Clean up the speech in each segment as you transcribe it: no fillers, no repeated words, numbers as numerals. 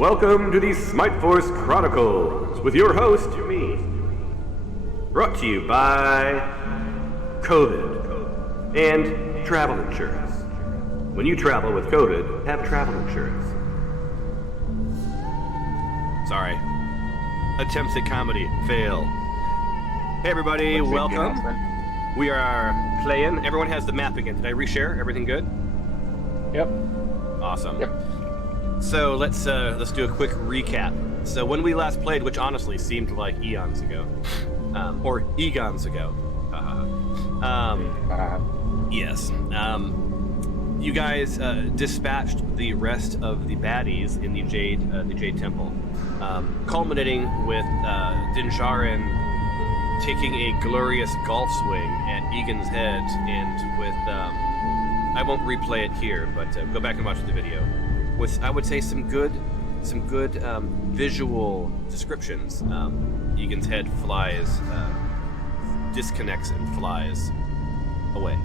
Welcome to the Smite Force Chronicles with your host, me. Brought to you by COVID and travel insurance. When you travel with COVID, have travel insurance. Sorry. Attempts at comedy fail. Hey everybody, welcome. We are playing. Everyone has the map again. Did I reshare? Everything good? Yep. Awesome. Yep. So let's do a quick recap. So when we last played, which honestly seemed like eons ago, or egons ago. Yes. You guys dispatched the rest of the baddies in the Jade Temple, culminating with Dinjarin taking a glorious golf swing at Egan's head, and with I won't replay it here, but go back and watch the video. With, I would say, some good visual descriptions. Egan's head flies, disconnects and flies away.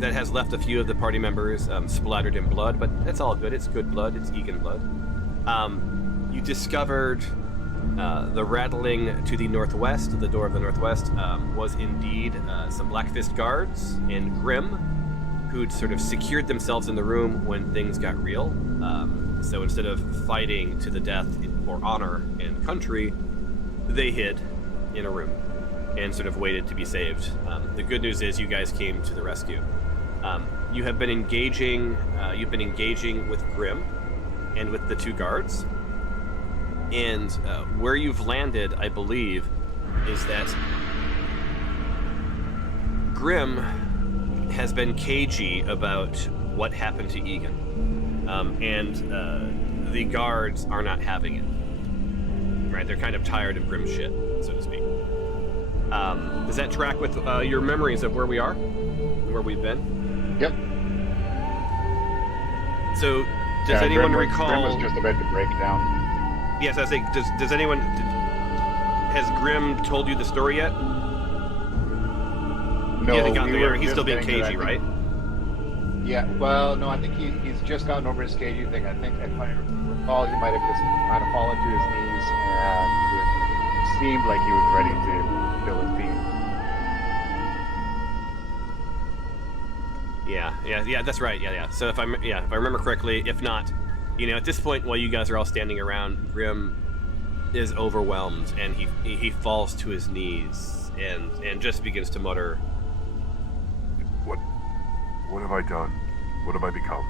That has left a few of the party members splattered in blood, but that's all good. It's good blood. It's Egan blood. You discovered the rattling to the northwest, the door of the northwest, was indeed some Black Fist guards and Grim, who'd sort of secured themselves in the room when things got real. So instead of fighting to the death for honor and country, they hid in a room and sort of waited to be saved. The good news is you guys came to the rescue. You have been engaging. You've been engaging with Grim and with the two guards. And where you've landed, I believe, is that Grim has been cagey about what happened to Egan, and the guards are not having it. Right? They're kind of tired of Grim shit, so to speak. Does that track with your memories of where we are, where we've been? Yep. So, does anyone recall? Grim was just about to break down. Yes, I was saying, does anyone... Has Grim told you the story yet? No, he hasn't gotten there. He's still being cagey, right? Yeah, well, no, I think he's just gotten over his cagey thing. I think, if I recall, he might have just kind of fallen to his knees, and it seemed like he was ready to spill his beans. Yeah, that's right. Yeah. So if I remember correctly, if not, at this point, while you guys are all standing around, Grim is overwhelmed, and he falls to his knees and just begins to mutter, What have I done? What have I become?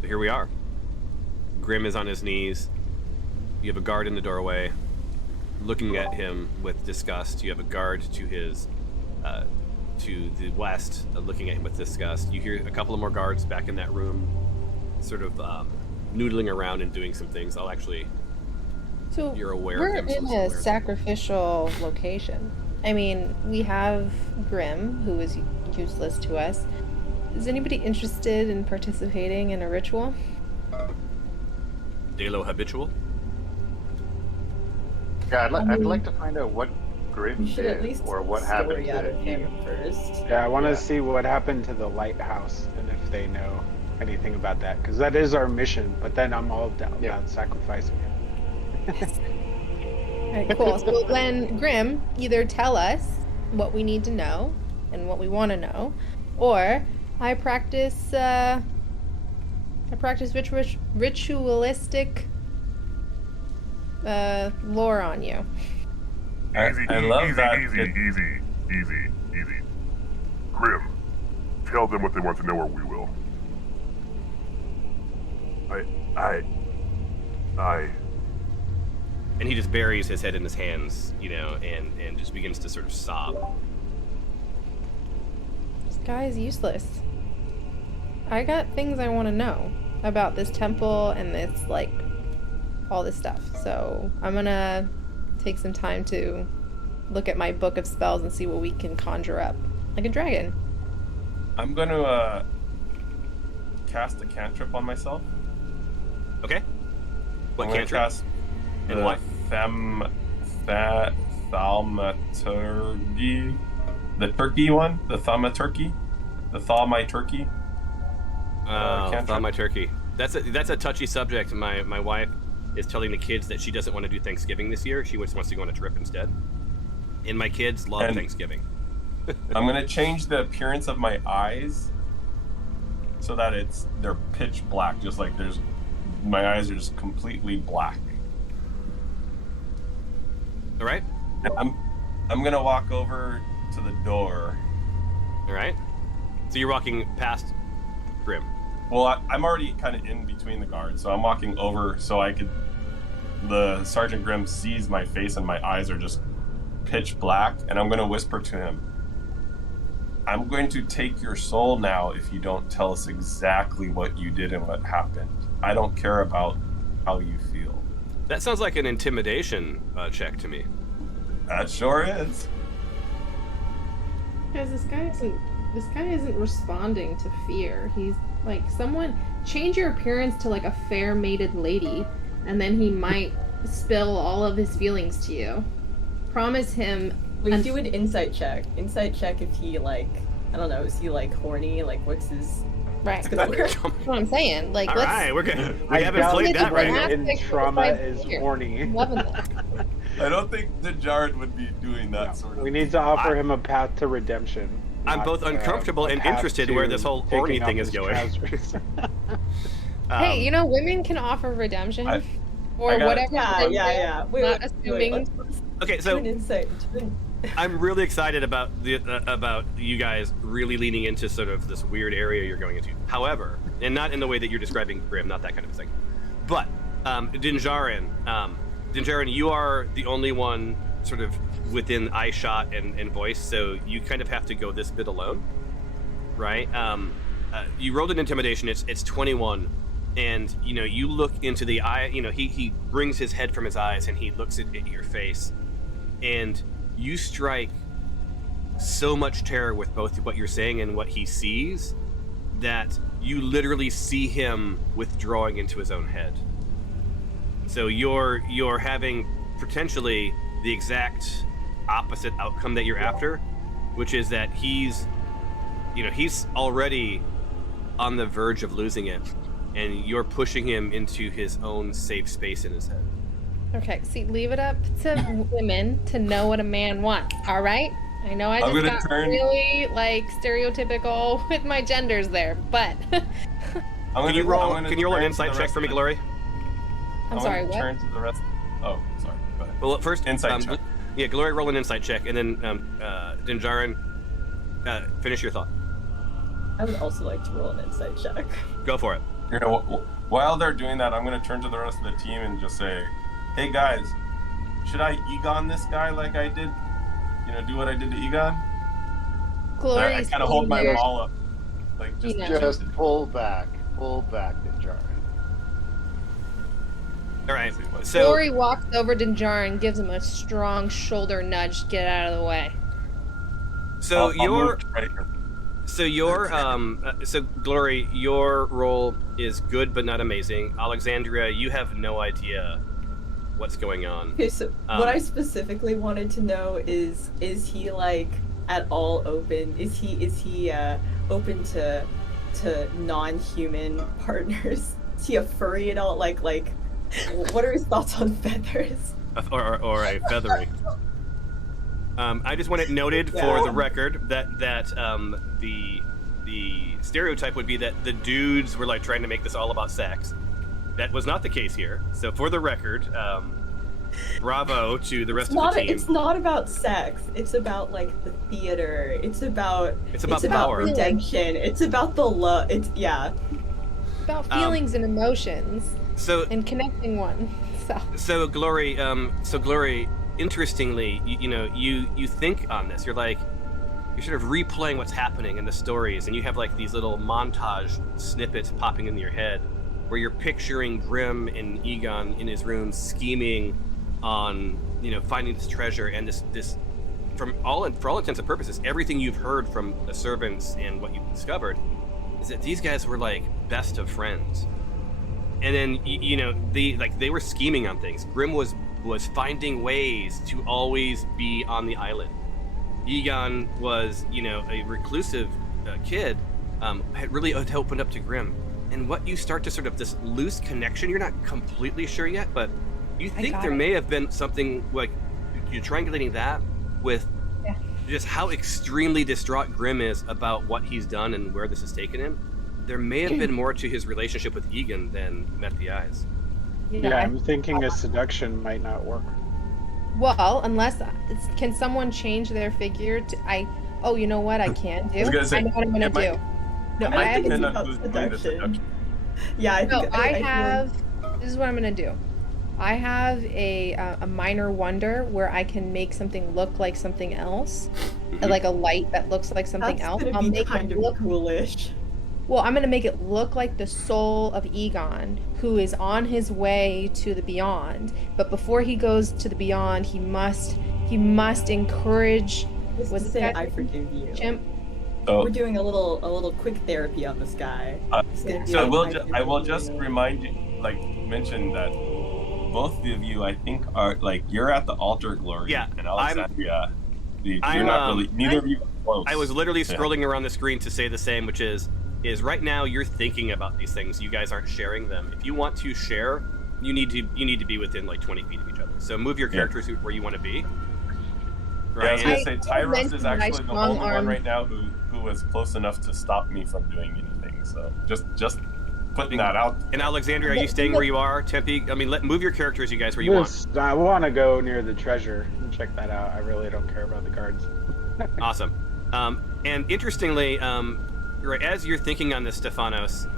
So here we are. Grim is on his knees. You have a guard in the doorway, looking at him with disgust. You have a guard to his to the west, looking at him with disgust. You hear a couple of more guards back in that room, sort of noodling around and doing some things. So you're aware we're of them. in a sacrificial location. I mean, we have Grim, who is useless to us. Is anybody interested in participating in a ritual? Delo habitual? Yeah, I'd like to find out what Grim should at did, least or what happened story out to of him first. Yeah, I want to see what happened to the lighthouse and if they know anything about that, because that is our mission. But then I'm all down about sacrificing it. Alright, cool. So then, Grim, either tell us what we need to know and what we want to know, or I practice ritualistic lore on you. I love that. Easy. Grim, tell them what they want to know, or we will. I. And he just buries his head in his hands, and just begins to sort of sob. This guy is useless. I got things I want to know about this temple and this, all this stuff. So I'm gonna take some time to look at my book of spells and see what we can conjure up. Like a dragon. I'm gonna cast a cantrip on myself. Okay. What I'm gonna cantrip? cast And what? Thaumaturgy. turkey one, the thaw my turkey. Thaw my turkey. That's a touchy subject. My wife is telling the kids that she doesn't want to do Thanksgiving this year. She just wants to go on a trip instead. And my kids love Thanksgiving. I'm gonna change the appearance of my eyes so that they're pitch black, just like my eyes are just completely black. All right. And I'm gonna walk over to the door. All right. So you're walking past Grim. Well, I'm already kind of in between the guards, so I'm walking over so the Sergeant Grimm sees my face and my eyes are just pitch black, and I'm gonna whisper to him, I'm going to take your soul now if you don't tell us exactly what you did and what happened. I don't care about how you feel. That sounds like an intimidation check to me. That sure is. Guys, this guy isn't responding to fear. He's like, someone change your appearance to like a fair mated lady, and then he might spill all of his feelings to you. Promise him. We do an insight check. Insight check if he like, I don't know, is he like horny? Like what's his Right. That's what I'm saying. Like, all let's. right, we're good. We I haven't doubt played that anybody right. in trauma is horny. Loving that. I don't think the Jard would be doing that sort of We need to offer him a path to redemption. I'm not, both uncomfortable a and path interested to where this whole horny taking thing off is his going. trousers. Hey, you know, women can offer redemption or I got- whatever. Yeah. Wait, Not let's assuming. Okay, do so an insight. I'm really excited about about you guys really leaning into sort of this weird area you're going into. However, and not in the way that you're describing Grim, not that kind of thing. But Dinjarin, you are the only one sort of within eye shot and voice, so you kind of have to go this bit alone, right? You rolled an intimidation. It's 21, and you know you look into the eye. You know he brings his head from his eyes and he looks at your face, and you strike so much terror with both what you're saying and what he sees that you literally see him withdrawing into his own head. So you're having potentially the exact opposite outcome that you're after, which is that he's already on the verge of losing it, and you're pushing him into his own safe space in his head. Okay, see, leave it up to women to know what a man wants, all right? I know I I'm just gonna got turn- really, like, stereotypical with my genders there, but... Can you roll an insight check for me, Glory? I'm sorry, what? Turn to the rest. Oh, sorry. Go ahead. Well, first, Insight check. Yeah, Glory, roll an insight check, and then Dinjarin, finish your thought. I would also like to roll an insight check. Go for it. You know, while they're doing that, I'm going to turn to the rest of the team and just say, hey guys, should I Egon this guy like I did? You know, do what I did to Egon? Glory's I kind of hold my ball up. Like, just, You know. Just pull back, Ninja. All right. So Glory walks over to Jar and gives him a strong shoulder nudge to get out of the way. So I'll your move right here. so Glory, your role is good but not amazing. Alexandria, you have no idea what's going on. Okay, so what I specifically wanted to know is he like at all open? Is he open to non-human partners? Is he a furry at all? Like what are his thoughts on feathers? Or a feathery. I just want it noted for the record that the stereotype would be that the dudes were like trying to make this all about sex. That was not the case here. So for the record, bravo to the rest of the team. It's not about sex. It's about like the theater. It's about power. redemption. It's about the love. It's About feelings and emotions So and connecting one. So Glory, interestingly, you think on this. You're like, you're sort of replaying what's happening in the stories, and you have like these little montage snippets popping into your head, where you're picturing Grim and Egon in his room scheming on, finding this treasure, and this, for all intents and purposes, everything you've heard from the servants and what you've discovered is that these guys were like best of friends. And then they were scheming on things. Grim was finding ways to always be on the island, Egon was, a reclusive kid, had really opened up to Grim. And what you start to sort of this loose connection, you're not completely sure yet, but you think there may have been something like you're triangulating that with just how extremely distraught Grim is about what he's done and where this has taken him. There may have been more to his relationship with Egan than met the eyes. Yeah, I'm thinking a seduction might not work. Well, unless can someone change their figure to Oh, you know what I can do? I was gonna say, I know what I'm gonna do. No, It might I have depend on about who's doing the seduction. Yeah, I think I have. This is what I'm gonna do. I have a minor wonder where I can make something look like something else, like a light that looks like something that's else. gonna I'll be make kind it of look. coolish. Well, I'm gonna make it look like the soul of Egon, who is on his way to the beyond. But before he goes to the beyond, he must encourage. Just Was to it say, that I forgive you. Chimp? So, We're doing a little quick therapy on this guy. I will just remind you, mention that both of you, I think, are you're at the altar, Glory. Yeah, and Alexandria, you're not really. Neither of you are close. I was literally scrolling around the screen to say the same, which is right now you're thinking about these things. You guys aren't sharing them. If you want to share, you need to be within 20 feet of each other. So move your characters where you want to be. Right. Yeah, I was gonna say Tyros mentioned is my actually the strong only one arm. right now who was close enough to stop me from doing anything. So just putting that out. And Alexandria, are you staying where you are? Tempe, I mean, move your characters, you guys, where you want. I want to go near the treasure and check that out. I really don't care about the guards. Awesome. And interestingly, right as you're thinking on this, Stephanos,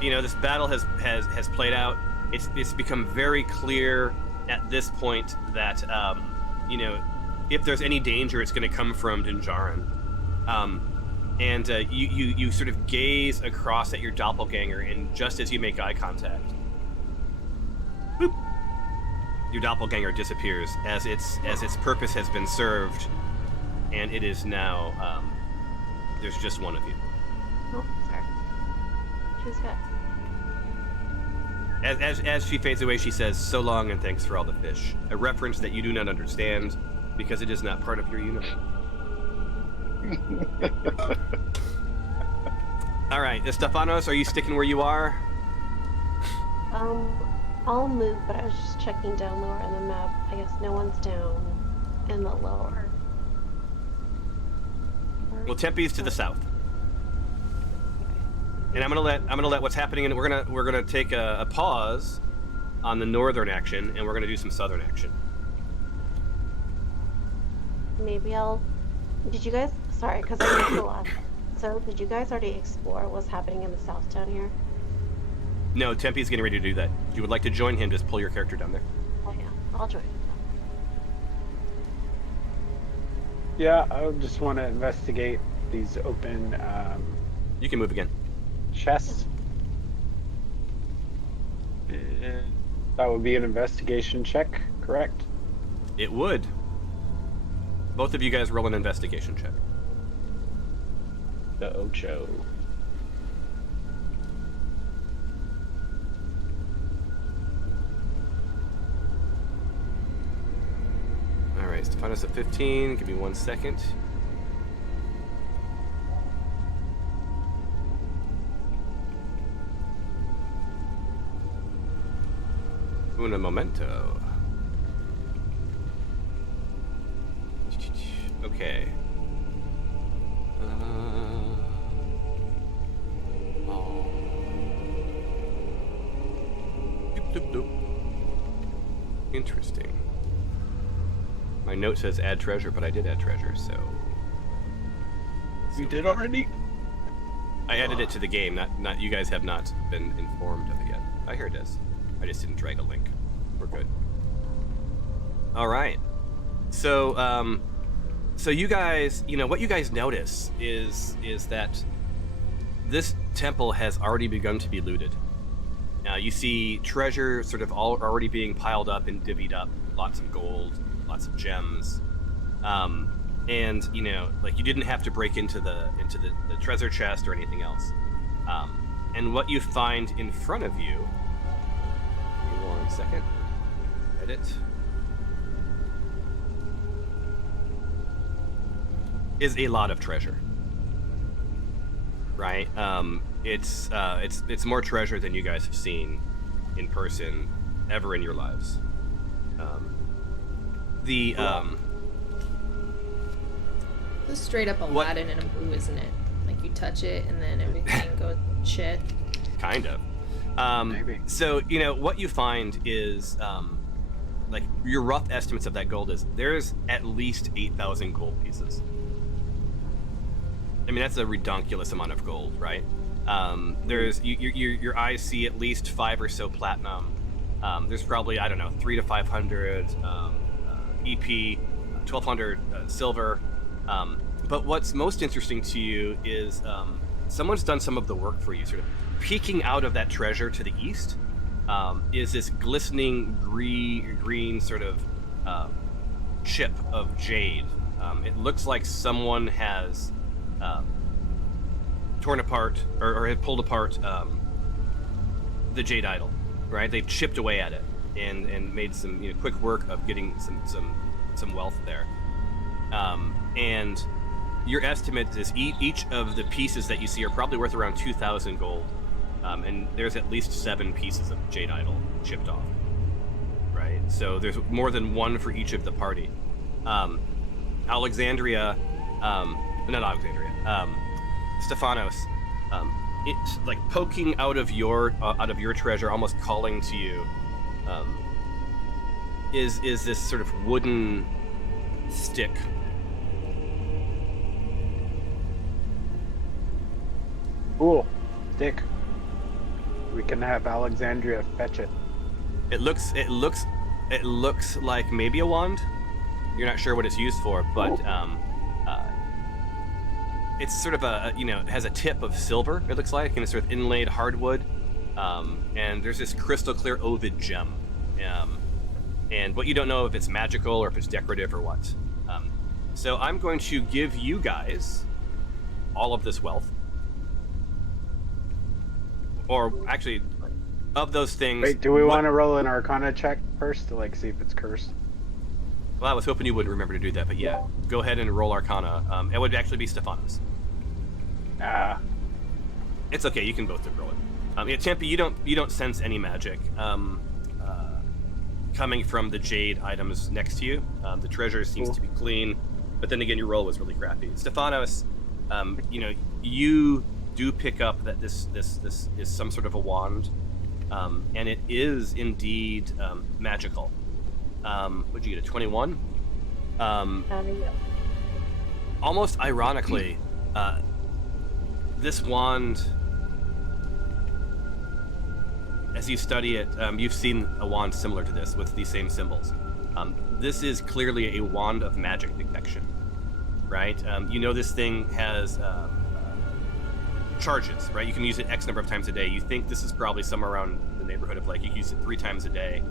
this battle has played out. It's become very clear at this point that if there's any danger, it's going to come from Dinjarin. And you sort of gaze across at your doppelganger, and just as you make eye contact, boop, your doppelganger disappears as its purpose has been served, and it is now there's just one of you. Oh, sorry. She's good. As she fades away, she says, "So long and thanks for all the fish." A reference that you do not understand because it is not part of your universe. All right, Stephanos, are you sticking where you are? I'll move, but I was just checking down lower on the map. I guess no one's down in the lower. Well, Tempe's to the south, and I'm gonna let what's happening, and we're gonna take a pause on the northern action, and we're gonna do some southern action. Maybe I'll. Did you guys? Sorry, because I missed the last. So, did you guys already explore what's happening in the south down here? No, Tempe's getting ready to do that. If you would like to join him, just pull your character down there. Oh yeah, I'll join. Yeah, I just want to investigate these open You can move again. chests. And that would be an investigation check, correct? It would. Both of you guys roll an investigation check. The Ocho. All right, Stephanos at 15. Give me 1 second. Un momento. Okay. Doop, doop, doop. Interesting. My note says add treasure, but I did add treasure, so... You did already? I added it to the game, not you guys have not been informed of it yet. Oh, here it is. I just didn't drag a link. We're good. All right. So, so you guys, what you guys notice is that this temple has already begun to be looted. You see treasure sort of already being piled up and divvied up. Lots of gold, lots of gems. And you didn't have to break into the treasure chest or anything else. And what you find in front of you, give me 1 second, edit. is a lot of treasure. Right? It's more treasure than you guys have seen in person ever in your lives. This is straight up Aladdin in a blue, isn't it? Like you touch it and then everything goes shit. Kind of. Maybe. So, what you find is, like, your rough estimates of that gold is there's at least 8,000 gold pieces. I mean, that's a redonkulous amount of gold, right? There's your eyes see at least 5 or so platinum. There's probably, I don't know, 300 to 500 EP, 1,200 silver. But what's most interesting to you is someone's done some of the work for you. Sort of peeking out of that treasure to the east is this glistening green sort of chip of jade. It looks like someone has torn apart or had pulled apart the jade idol, right? They've chipped away at it and made some quick work of getting some wealth there. And your estimate is each of the pieces that you see are probably worth around 2,000 gold, and there's at least 7 pieces of jade idol chipped off, right? So there's more than one for each of the party. Stephanos, it's like poking out of your treasure, almost calling to you. Is this sort of wooden stick? Cool. Stick. We can have Alexandria fetch it. It looks like maybe a wand. You're not sure what it's used for, but it's sort of it has a tip of silver. It looks like, and it's sort of inlaid hardwood, and there's this crystal clear ovid gem. And what you don't know if it's magical or if it's decorative or what. So I'm going to give you guys all of this wealth. Or actually, of those things... Wait, do we want to roll an Arcana check first to see if it's cursed? Well, I was hoping you would remember to do that, but yeah. Go ahead and roll Arcana. It would actually be Stephanos. It's okay, you can both roll it. Tempe, you don't sense any magic coming from the jade items next to you. The treasure seems to be clean, but then again, your roll was really crappy. Stephanos, you do pick up that this is some sort of a wand, and it is indeed magical. What'd you get, a 21? Yeah. Almost ironically, this wand, as you study it, you've seen a wand similar to this with these same symbols. This is clearly a wand of magic detection, right? This thing has charges, right? You can use it X number of times a day. You think this is probably somewhere around the neighborhood of you use it 3 times a day.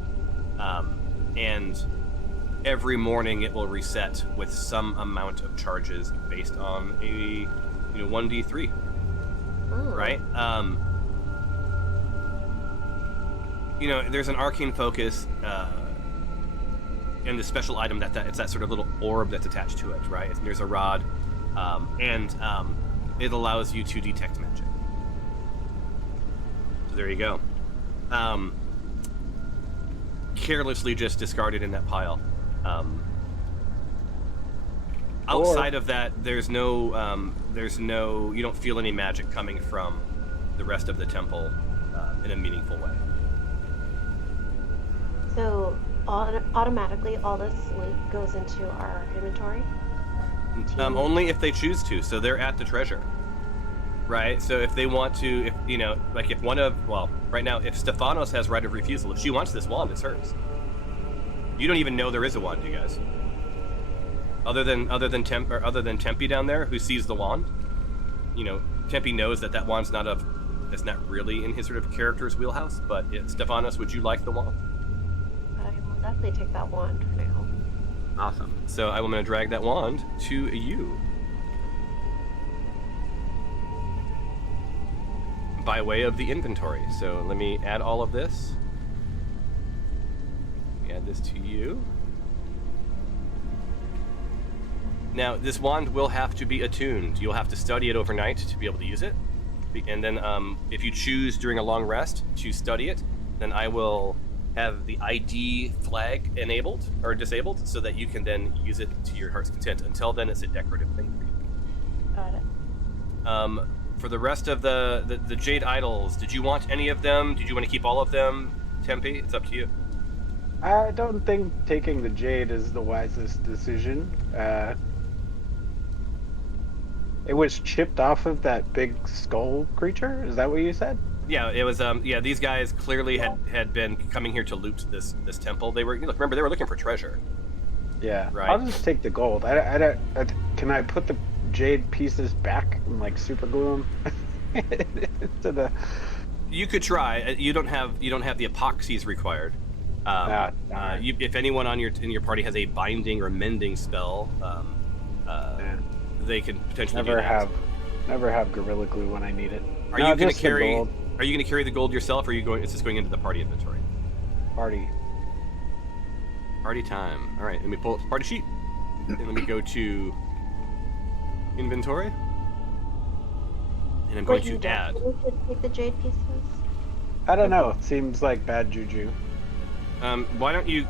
And every morning it will reset with some amount of charges based on a 1d3, right? There's an arcane focus and the special item that it's that sort of little orb that's attached to it, right? There's a rod, and it allows you to detect magic. So there you go. Carelessly just discarded in that pile. Outside of that, there's no, you don't feel any magic coming from the rest of the temple in a meaningful way. So automatically all this loot goes into our inventory? Only if they choose to. So they're at the treasure, right? So if they want to, right now, if Stephanos has right of refusal, if she wants this wand, it's hers. You don't even know there is a wand, you guys. Other than Tempe down there, who sees the wand. Tempe knows that wand's that's not really in his sort of character's wheelhouse. But Stephanos, would you like the wand? I will definitely take that wand for now. Awesome. So I'm going to drag that wand to you. By way of the inventory. So let me add all of this. Let me add this to you. Now, this wand will have to be attuned. You'll have to study it overnight to be able to use it. And then if you choose during a long rest to study it, then I will have the ID flag enabled or disabled so that you can then use it to your heart's content. Until then, it's a decorative thing for you. Got it. For the rest of the Jade idols, did you want any of them? Did you want to keep all of them, Tempe? It's up to you. I don't think taking the Jade is the wisest decision. It was chipped off of that big skull creature? Is that what you said? Yeah, it was. Yeah, these guys clearly had been coming here to loot this temple. They were. Remember, they were looking for treasure. Yeah. Right. I'll just take the gold. Can I put the Jade pieces back and like super glue them to the? You could try. You don't have the epoxies required. If anyone in your party has a binding or mending spell, they can potentially never have Gorilla Glue when I need it. Are you going to carry the gold yourself, or is this going into the party inventory? Party time. All right, let me pull up the party sheet, and let me go to inventory, and I'm going to add. We should take the Jade pieces. I don't know. It seems like bad juju. Why don't you?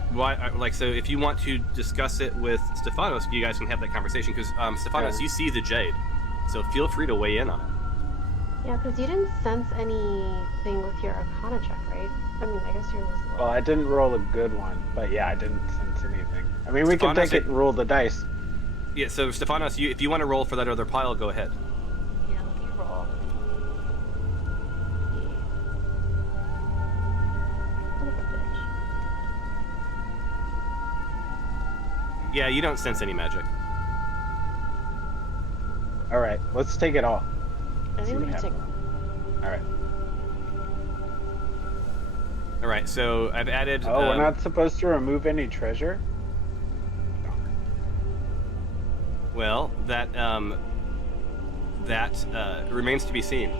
So if you want to discuss it with Stefanos, you guys can have that conversation. Because Stefanos, you see the Jade, so feel free to weigh in on it. Yeah, because you didn't sense anything with your Arcana check, right? I mean, I guess yours was low. Well, I didn't roll a good one, but yeah, I didn't sense anything. I mean, we can take it and roll the dice. Yeah. So Stefanos, if you want to roll for that other pile, go ahead. Yeah, let me roll. Son of a bitch. Yeah, you don't sense any magic. All right, let's take it all. I think we can take All right. All right. So I've added. Oh, we're not supposed to remove any treasure? Well, that remains to be seen.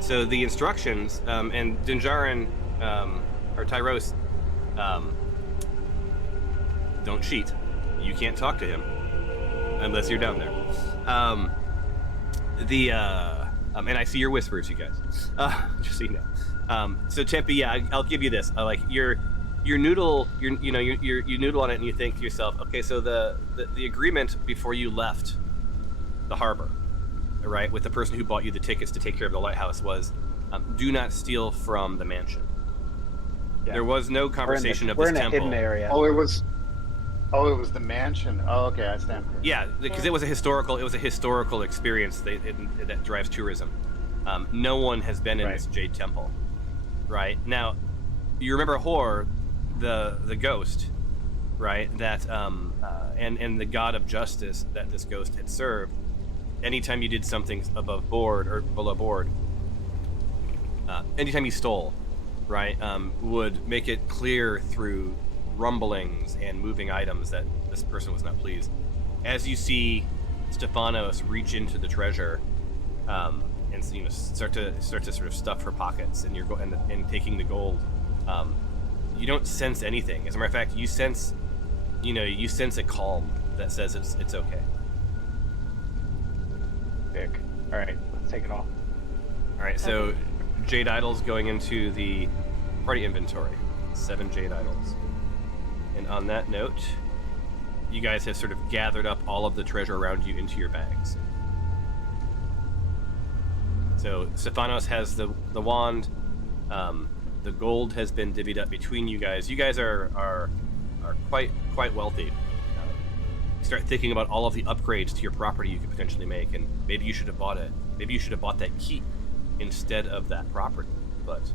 So the instructions, and Dinjarin, or Tyros, don't cheat. You can't talk to him unless you're down there. And I see your whispers, you guys. Just so you know. So Tempe, yeah, I'll give you this. Your noodle, you noodle on it, and you think to yourself, okay, so the agreement before you left the harbor, right, with the person who bought you the tickets to take care of the lighthouse was, do not steal from the mansion. Yeah. There was no conversation of this temple. We're in a hidden area. Oh, it was the mansion. Oh, okay, I stand corrected. Yeah, because it was a historical experience that drives tourism. No one has been in this Jade Temple, right? Now, you remember Hor, the ghost, right? That and the god of justice that this ghost had served. Anytime you did something above board or below board, anytime you stole, right, would make it clear through rumblings and moving items that this person was not pleased. As you see Stefanos reach into the treasure, and start to sort of stuff her pockets, and and taking the gold, you don't sense anything. As a matter of fact, you sense a calm that says it's okay. Big. All right, let's take it all. All right, so Jade idols going into the party inventory. 7 Jade idols. And on that note, you guys have sort of gathered up all of the treasure around you into your bags. So Stefanos has the wand. The gold has been divvied up between you guys. You guys are quite wealthy. Start thinking about all of the upgrades to your property you could potentially make, and maybe you should have bought it. Maybe you should have bought that keep instead of that property. But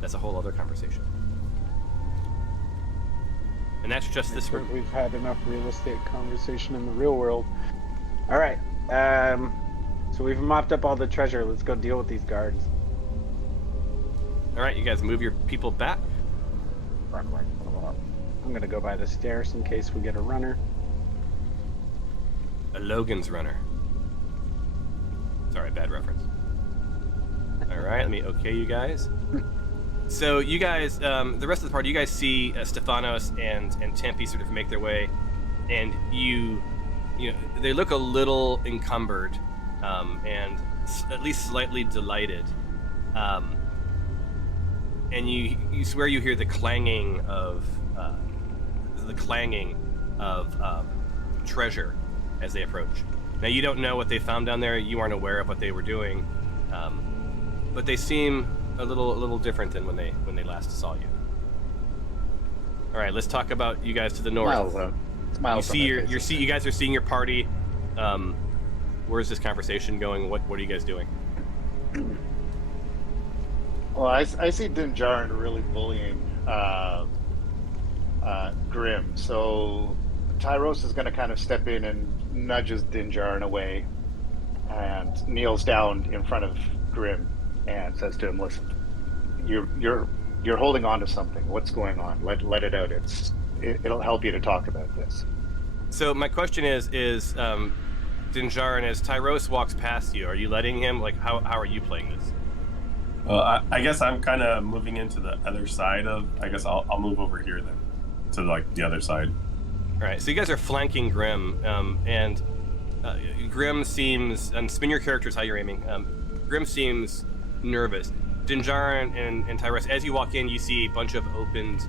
that's a whole other conversation. And that's just this room. We've had enough real estate conversation in the real world. All right. So we've mopped up all the treasure. Let's go deal with these guards. All right, you guys move your people back. I'm gonna go by the stairs in case we get a runner. A Logan's runner. Sorry, bad reference. All right, let me okay you guys. So you guys, the rest of the party, you guys see Stefanos and Tempe sort of make their way, and you they look a little encumbered, and at least slightly delighted. And you swear you hear the clanging of treasure as they approach. Now you don't know what they found down there. You aren't aware of what they were doing, but they seem a little different than when they last saw you. All right, let's talk about you guys to the north. Smiles You guys are seeing your party. Where's this conversation going? What are you guys doing? Well, I see Dinjarin really bullying Grim, so Tyros is going to kind of step in and nudges Dinjarin away, and kneels down in front of Grim and says to him, "Listen, you're holding on to something. What's going on? Let it out. It'll help you to talk about this." So my question is Dinjarin, as Tyros walks past you, are you letting him? Like, how are you playing this? Well, I guess I'm kind of moving into the other side of. I guess I'll move over here then, to like the other side. All right. So you guys are flanking Grim, and Grim seems. And spin your characters how you're aiming. Grim seems nervous. Dinjarin and Tyros, as you walk in, you see a bunch of opened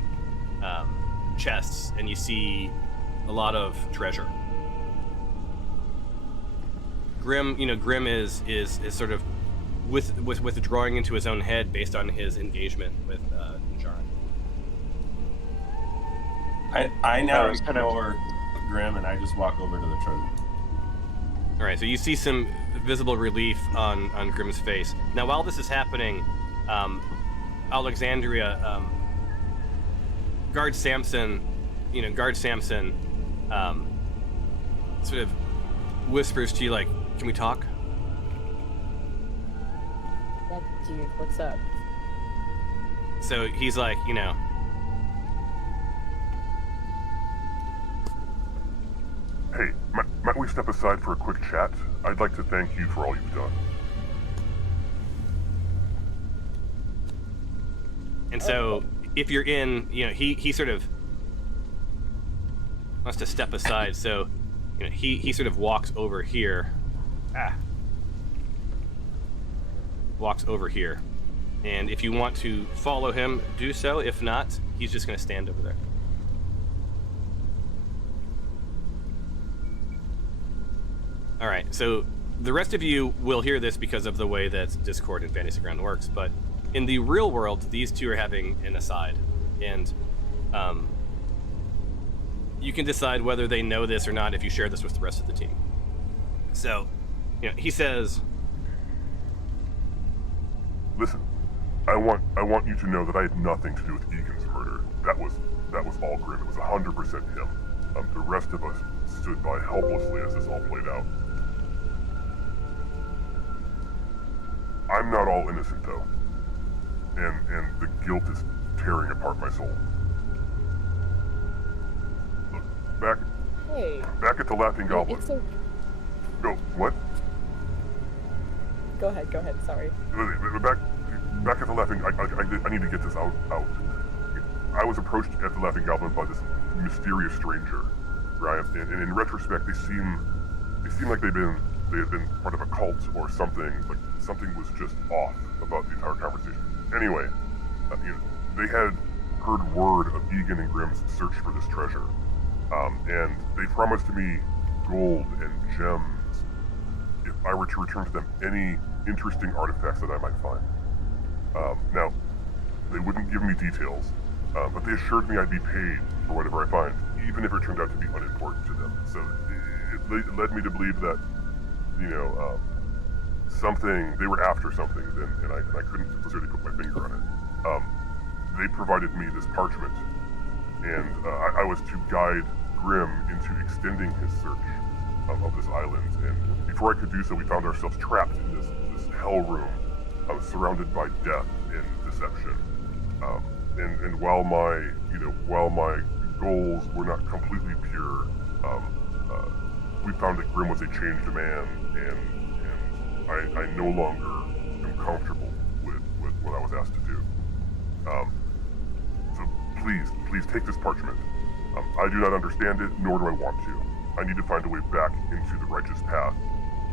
chests, and you see a lot of treasure. Grim is sort of withdrawing into his own head based on his engagement with Dinjarin. I now ignore Grim and I just walk over to the treasure. All right, so you see some visible relief on Grim's face. Now, while this is happening, Alexandria, Guard Samson, sort of whispers to you, like, "Can we talk?" Yeah, dude, what's up? So he's like, Hey, might we step aside for a quick chat? I'd like to thank you for all you've done. And so if you're in, he sort of wants to step aside. So, he sort of walks over here. Walks over here. And if you want to follow him, do so. If not, he's just going to stand over there. All right, so the rest of you will hear this because of the way that Discord and Fantasy Ground works, but in the real world, these two are having an aside, and you can decide whether they know this or not if you share this with the rest of the team. So, he says, Listen, I want you to know that I had nothing to do with Egan's murder. That was all Grim. It was 100% him. The rest of us stood by helplessly as this all played out. I'm not all innocent, though. And the guilt is tearing apart my soul. Look, back at the Laughing Goblin. It's so... Go, what? Go ahead, sorry. Back at the Laughing... I need to get this out. I was approached at the Laughing Goblin by this mysterious stranger, right? And in retrospect, they seem like they had been part of a cult or something. Like something was just off about the entire conversation. Anyway, they had heard word of Egan and Grim's search for this treasure, and they promised me gold and gems if I were to return to them any interesting artifacts that I might find. Now, they wouldn't give me details, but they assured me I'd be paid for whatever I find, even if it turned out to be unimportant to them. So it led me to believe that, they were after something, and I couldn't necessarily put my finger on it. They provided me this parchment, and I was to guide Grim into extending his search of this island. And before I could do so, we found ourselves trapped in this hell room, surrounded by death and deception. And while my goals were not completely pure, we found that Grim was a changed man, and I no longer am comfortable with what I was asked to do. So please take this parchment. I do not understand it, nor do I want to. I need to find a way back into the righteous path,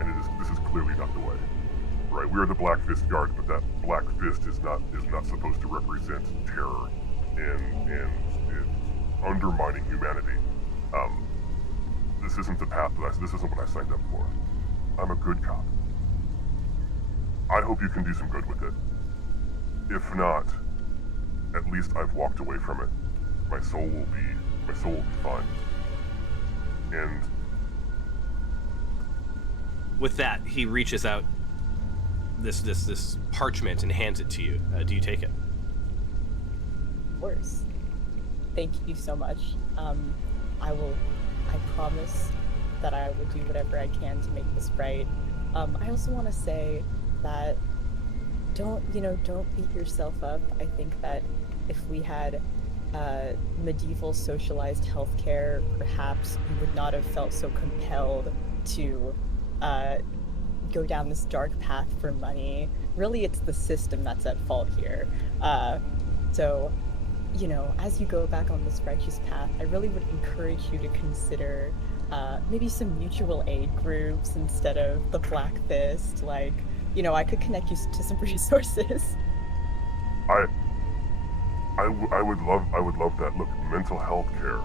and this is clearly not the way. Right? We are the Black Fist Guard, but that Black Fist is not supposed to represent terror and undermining humanity. This isn't the path this isn't what I signed up for. I'm a good cop. I hope you can do some good with it. If not, at least I've walked away from it. My soul will be fine. And with that, he reaches out this parchment and hands it to you. Do you take it? Of course. Thank you so much. I promise that I will do whatever I can to make this right. I also want to say that don't beat yourself up. I think that if we had medieval socialized healthcare, perhaps you would not have felt so compelled to go down this dark path for money. Really, it's the system that's at fault here. So, as you go back on this righteous path, I really would encourage you to consider maybe some mutual aid groups instead of the Black Fist. Like, I could connect you to some resources. I would love that. Look, mental health care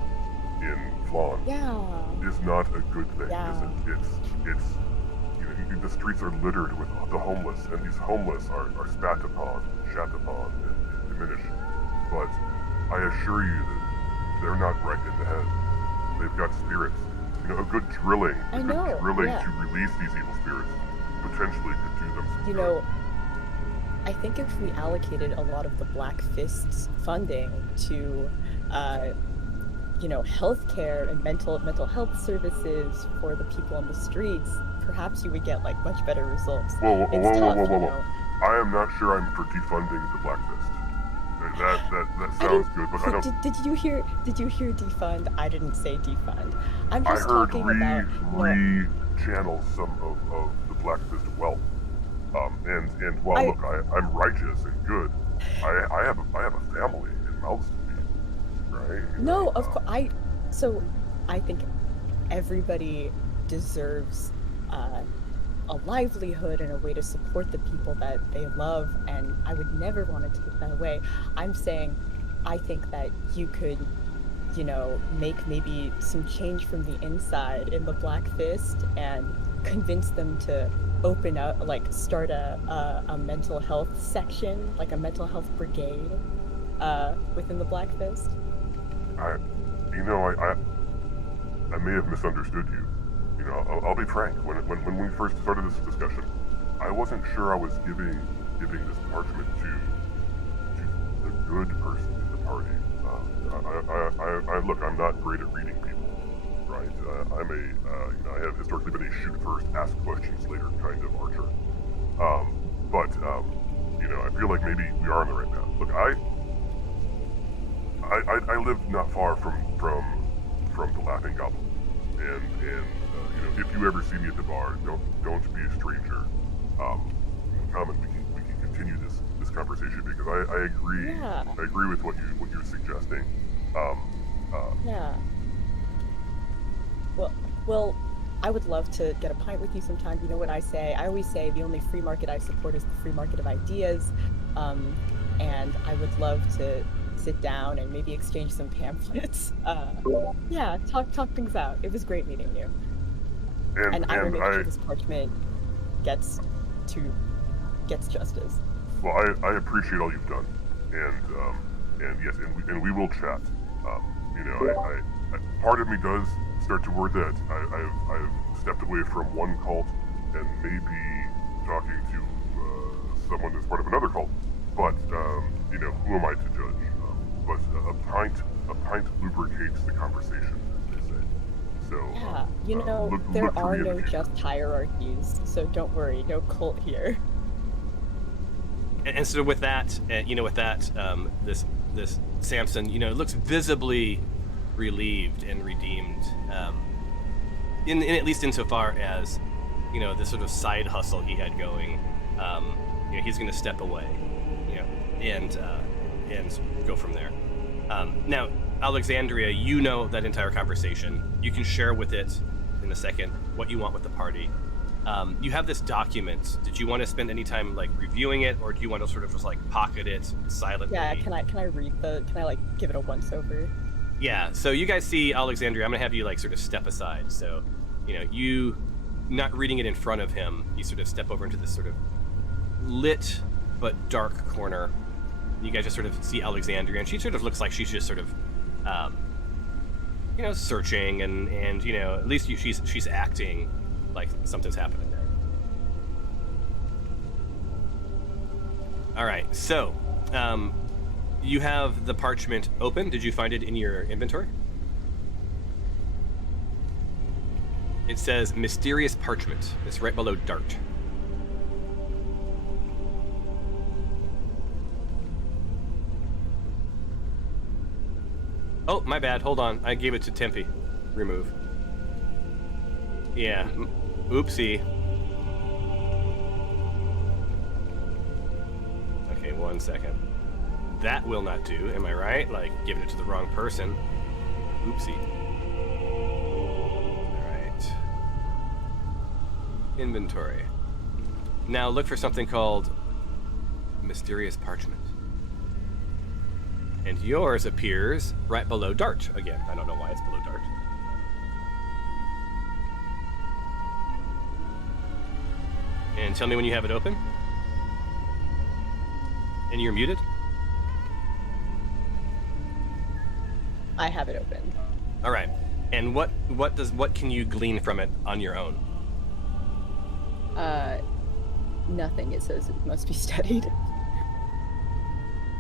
in Flan is not a good thing, is it? It's the streets are littered with the homeless, and these homeless are spat upon, and diminished. But I assure you that they're not right in the head. They've got spirits. A good drilling to release these evil spirits potentially could do them some good. I think if we allocated a lot of the Black Fist's funding to, healthcare and mental health services for the people on the streets, perhaps you would get much better results. Whoa. I am not sure I'm for defunding the Black Fist. That sounds good, but I don't. Did you hear defund? I didn't say defund. I'm I just heard talking about re-channel some of the Black Fist wealth. And while look, I'm righteous and good. I have a family and mouths to feed, right? No, of course. I think everybody deserves a livelihood and a way to support the people that they love, and I would never want to take that away. I'm saying, I think that you could, make maybe some change from the inside in the Black Fist and convince them to open up, start a mental health section, a mental health brigade within the Black Fist. I may have misunderstood you. I'll be frank. When we first started this discussion, I wasn't sure I was giving this parchment to the good person in the party. Look, I'm not great at reading people, right? I have historically been a shoot first, ask questions later kind of archer. I feel like maybe we are on the right path. Look, I lived not far from the Laughing Goblin, and if you ever see me at the bar, don't be a stranger. Come and we can continue this conversation, because I agree. Yeah. I agree with what you're suggesting. Yeah. Well, I would love to get a pint with you sometime. You know what I say? I always say the only free market I support is the free market of ideas. And I would love to sit down and maybe exchange some pamphlets. Talk things out. It was great meeting you. And I will make sure this parchment gets justice. Well, I appreciate all you've done, and yes, and we will chat. Part of me does start to worry that I've stepped away from one cult and maybe talking to someone that's part of another cult. But who am I to judge? But a pint lubricates the conversation, they say. So there are no just hierarchies, so don't worry, no cult here. And so with that, this Samson, looks visibly relieved and redeemed, in at least insofar as, this sort of side hustle he had going. He's going to step away, and go from there. Now, Alexandria, you know that entire conversation. You can share with it in a second what you want with the party. You have this document. Did you want to spend any time like reviewing it, or do you want to sort of just like pocket it silently? Yeah, can I read can I like give it a once over? Yeah, so you guys see Alexandria. I'm gonna have you like sort of step aside. So, you not reading it in front of him, you sort of step over into this sort of lit but dark corner. You guys just sort of see Alexandria, and she sort of looks like she's just sort of searching, and at least she's acting like something's happening there. All right, so you have the parchment open. Did you find it in your inventory? It says mysterious parchment. It's right below dart. Oh, my bad. Hold on. I gave it to Tempe. Remove. Yeah. Oopsie. Okay, 1 second. That will not do. Am I right? Like, giving it to the wrong person. Oopsie. Alright. Inventory. Now look for something called mysterious parchment. And yours appears right below dart again. I don't know why it's below dart. And tell me when you have it open. And you're muted. I have it open. All right. And what can you glean from it on your own? Nothing. It says it must be studied.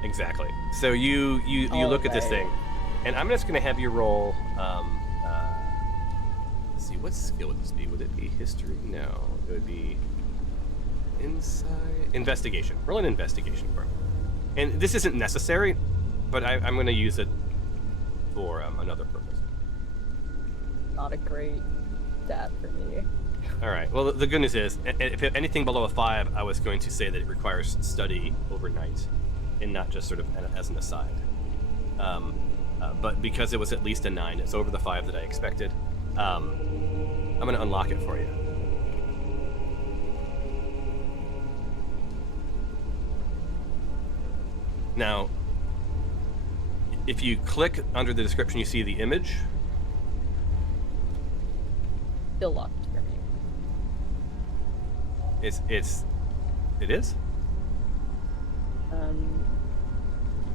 Exactly. So you look at this thing, and I'm just going to have you roll. Let's see, what skill would this be? Would it be history? No, it would be investigation. Roll an investigation for me. And this isn't necessary, but I'm going to use it for another purpose. Not a great stat for me. All right. Well, the good news is, if anything below a 5, I was going to say that it requires study overnight, and not just sort of as an aside. But because it was at least a 9, it's over the 5 that I expected. I'm going to unlock it for you. Now, if you click under the description, you see the image. Still locked for me. It is?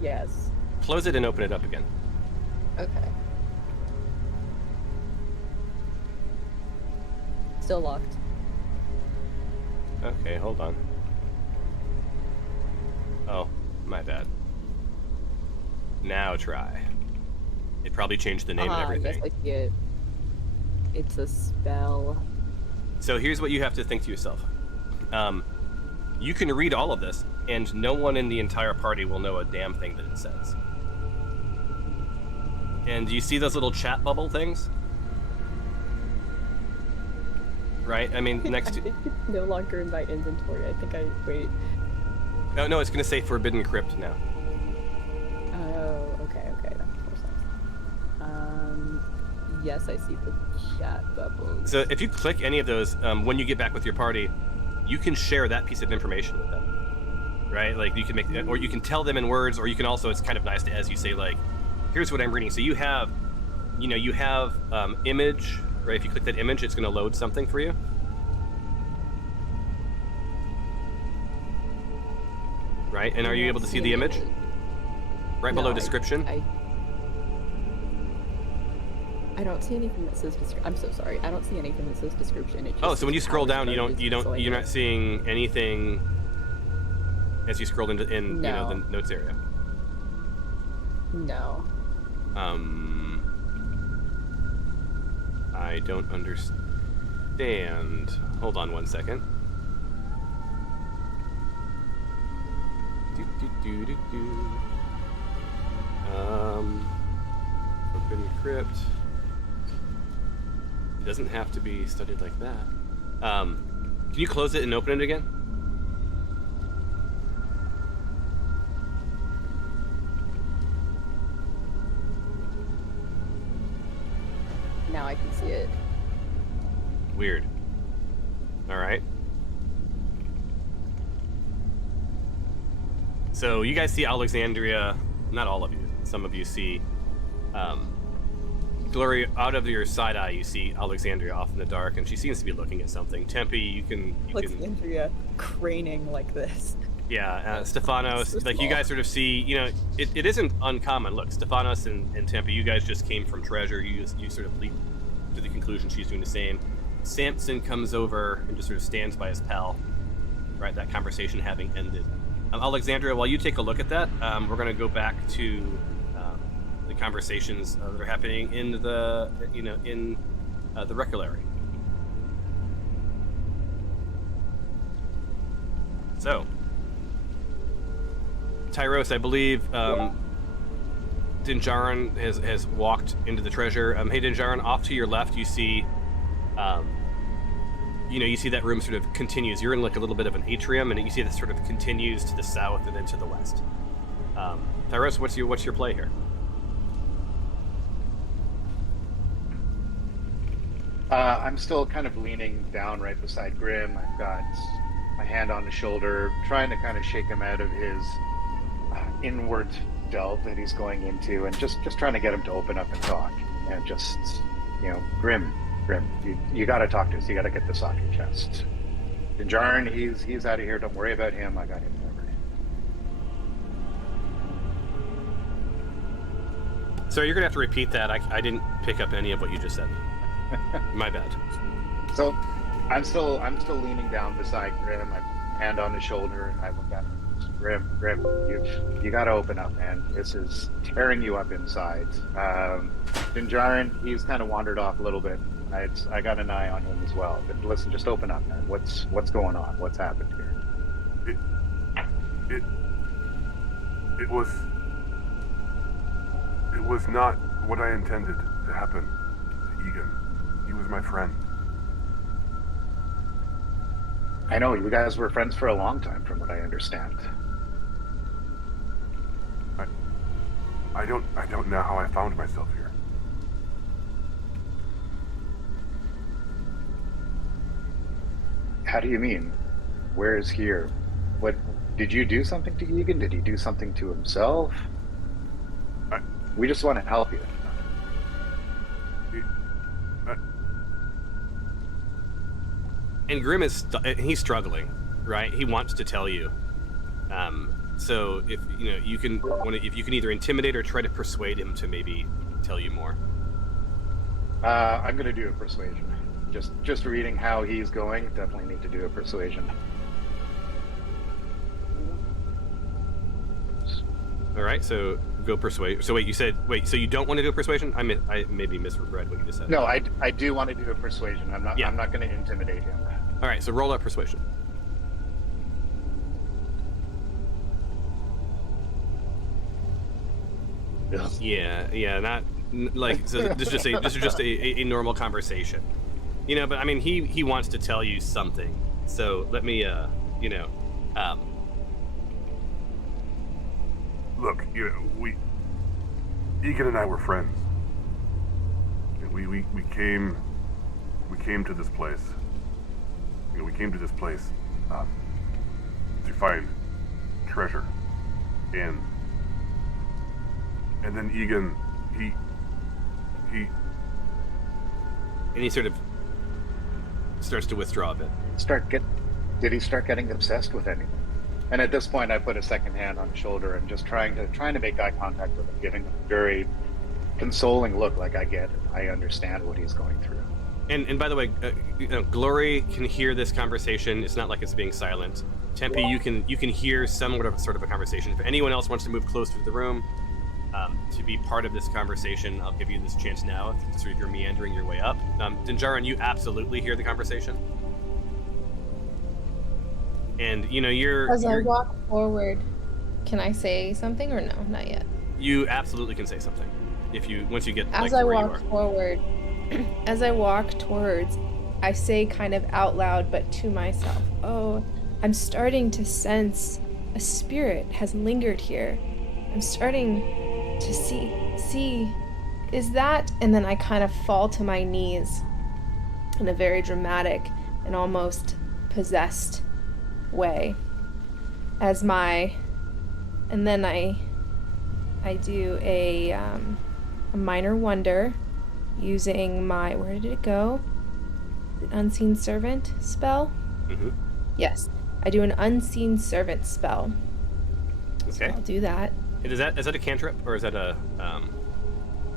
Yes. Close it and open it up again. Okay. Still locked. Okay, hold on. Oh, my bad. Now try. It probably changed the name and everything. Yes, I see it. It's a spell. So here's what you have to think to yourself. You can read all of this, and no one in the entire party will know a damn thing that it says. And do you see those little chat bubble things? Right? I mean, next to... I think it's no longer in my inventory. I think wait. Oh, no, it's going to say Forbidden Crypt now. Oh, okay, that makes more sense. Yes, I see the chat bubbles. So if you click any of those, when you get back with your party, you can share that piece of information with them. Right? Like, you can make... Or you can tell them in words, or you can also... It's kind of nice to, as you say, like, here's what I'm reading. So you have... image... Right? If you click that image, it's going to load something for you. Right? And are you able to see the image? Right below description? I don't see anything that says description. I'm so sorry. I don't see anything that says description. It just So when you scroll down, you're miscellaneous. not seeing anything as you scroll into the notes area. No. I don't understand. Hold on 1 second. Forbidden Crypt. It doesn't have to be studied like that. Can you close it and open it again? now I can see it. Weird. All right. So you guys see Alexandria, not all of you, some of you see Glory. Out of your side eye, you see Alexandria off in the dark, and she seems to be looking at something. Tempe, you can Alexandria craning like this. yeah, Stefanos, So like you guys sort of see, it isn't uncommon. Look, Stefanos and Tempe, you guys just came from Treasure. You sort of leap to the conclusion she's doing the same. Samson comes over and just sort of stands by his pal, right, that conversation having ended. Alexandria, while you take a look at that, we're going to go back to the conversations that are happening in the Reculary. So, Tyros, I believe Dinjarin has walked into the treasure. Hey, Dinjarin, off to your left, you see, you see that room sort of continues. You're in like a little bit of an atrium, and you see that sort of continues to the south and then to the west. Tyros, what's your play here? I'm still kind of leaning down right beside Grim. I've got my hand on his shoulder, trying to kind of shake him out of his inward delve that he's going into, and just trying to get him to open up and talk. And just, Grim, you got to talk to us. You got to get this off your chest. Dinjarin, he's out of here. Don't worry about him. I got him covered. So you're gonna have to repeat that. I didn't pick up any of what you just said. My bad. So I'm still leaning down beside Grim. I hand on his shoulder, and I look at him. Grim, you got to open up, man. This is tearing you up inside. Dinjarin, he's kind of wandered off a little bit. I got an eye on him as well. But listen, just open up, man. What's going on? What's happened here? It was not what I intended to happen to Egan. He was my friend. I know, you guys were friends for a long time, from what I understand. I don't know how I found myself here. How do you mean? Where is here? What did you do something to Egan? Did he do something to himself? We just want to help you. And Grim he's struggling, right? He wants to tell you. So if you can either intimidate or try to persuade him to maybe tell you more. I'm gonna do a persuasion. Just reading how he's going, definitely need to do a persuasion. All right, so go persuade. So so you don't want to do a persuasion? I maybe misread what you just said. No, I do want to do a persuasion. I'm not going to intimidate him. All right, so roll up persuasion. Yeah, not like so. This is just a normal conversation, But I mean, he wants to tell you something. So let me, Look, Egan and I were friends. We came to this place. We came to this place to find treasure, and then Egan, he sort of starts to withdraw a bit. Did he start getting obsessed with anything? And at this point, I put a second hand on his shoulder and just trying to make eye contact with him, giving him a very consoling look, like I get it. I understand what he's going through. And by the way, Glory can hear this conversation. It's not like it's being silent. Tempe, you can hear some sort of a conversation. If anyone else wants to move closer to the room to be part of this conversation, I'll give you this chance now. Sort of you're meandering your way up. Dinjarin, you absolutely hear the conversation. And you're I walk forward, can I say something or no? Not yet. You absolutely can say something once you get as like, I where you walk are. forward. As I walk towards, I say kind of out loud, but to myself, "Oh, I'm starting to sense a spirit has lingered here. I'm starting to see is that? And then I kind of fall to my knees in a very dramatic and almost possessed way. And then I do a minor wonder using my, where did it go? The Unseen Servant spell? Mm-hmm. Yes. I do an Unseen Servant spell. So Okay. I'll do that. And is that a cantrip or is that a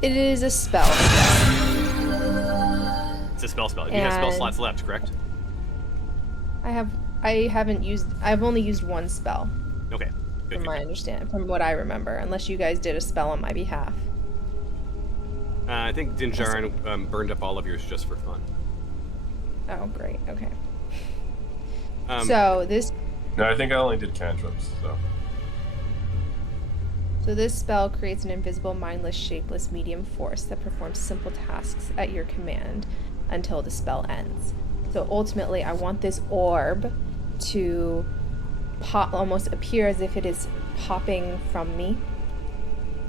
It is a spell. It's a spell. You have spell And- slots left, correct? I've only used one spell, Okay. Good, from good, my good. understanding, from what I remember, unless you guys did a spell on my behalf. I think Dinjarin burned up all of yours just for fun. Oh, great. Okay. Um, No, I think I only did cantrips. So this spell creates an invisible, mindless, shapeless medium force that performs simple tasks at your command until the spell ends. So ultimately, I want this orb to almost appear as if it is popping from me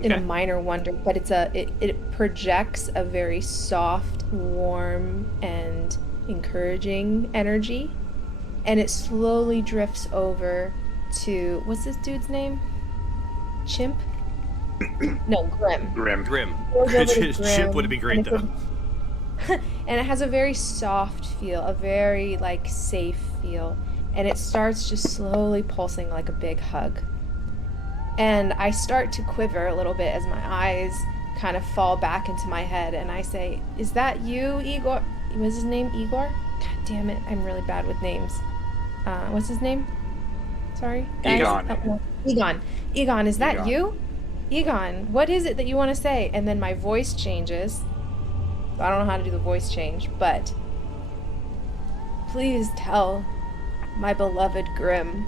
in a Okay. minor wonder, but it projects a very soft, warm, and encouraging energy, and it slowly drifts over to, what's this dude's name? Chimp? No, Grim. Grim. Grim. Goes over to Chip Grim, would be great and though. and it has a very soft feel, a very like safe feel, and it starts just slowly pulsing like a big hug. And I start to quiver a little bit as my eyes kind of fall back into my head, and I say, "Is that you, Igor?" Was his name Igor? God damn it, I'm really bad with names. What's his name? Sorry, guys. Egon. Oh, no. Egon. Egon, is that Egon. you? Egon, what is it that you want to say? And then my voice changes. I don't know how to do the voice change, but please tell my beloved Grim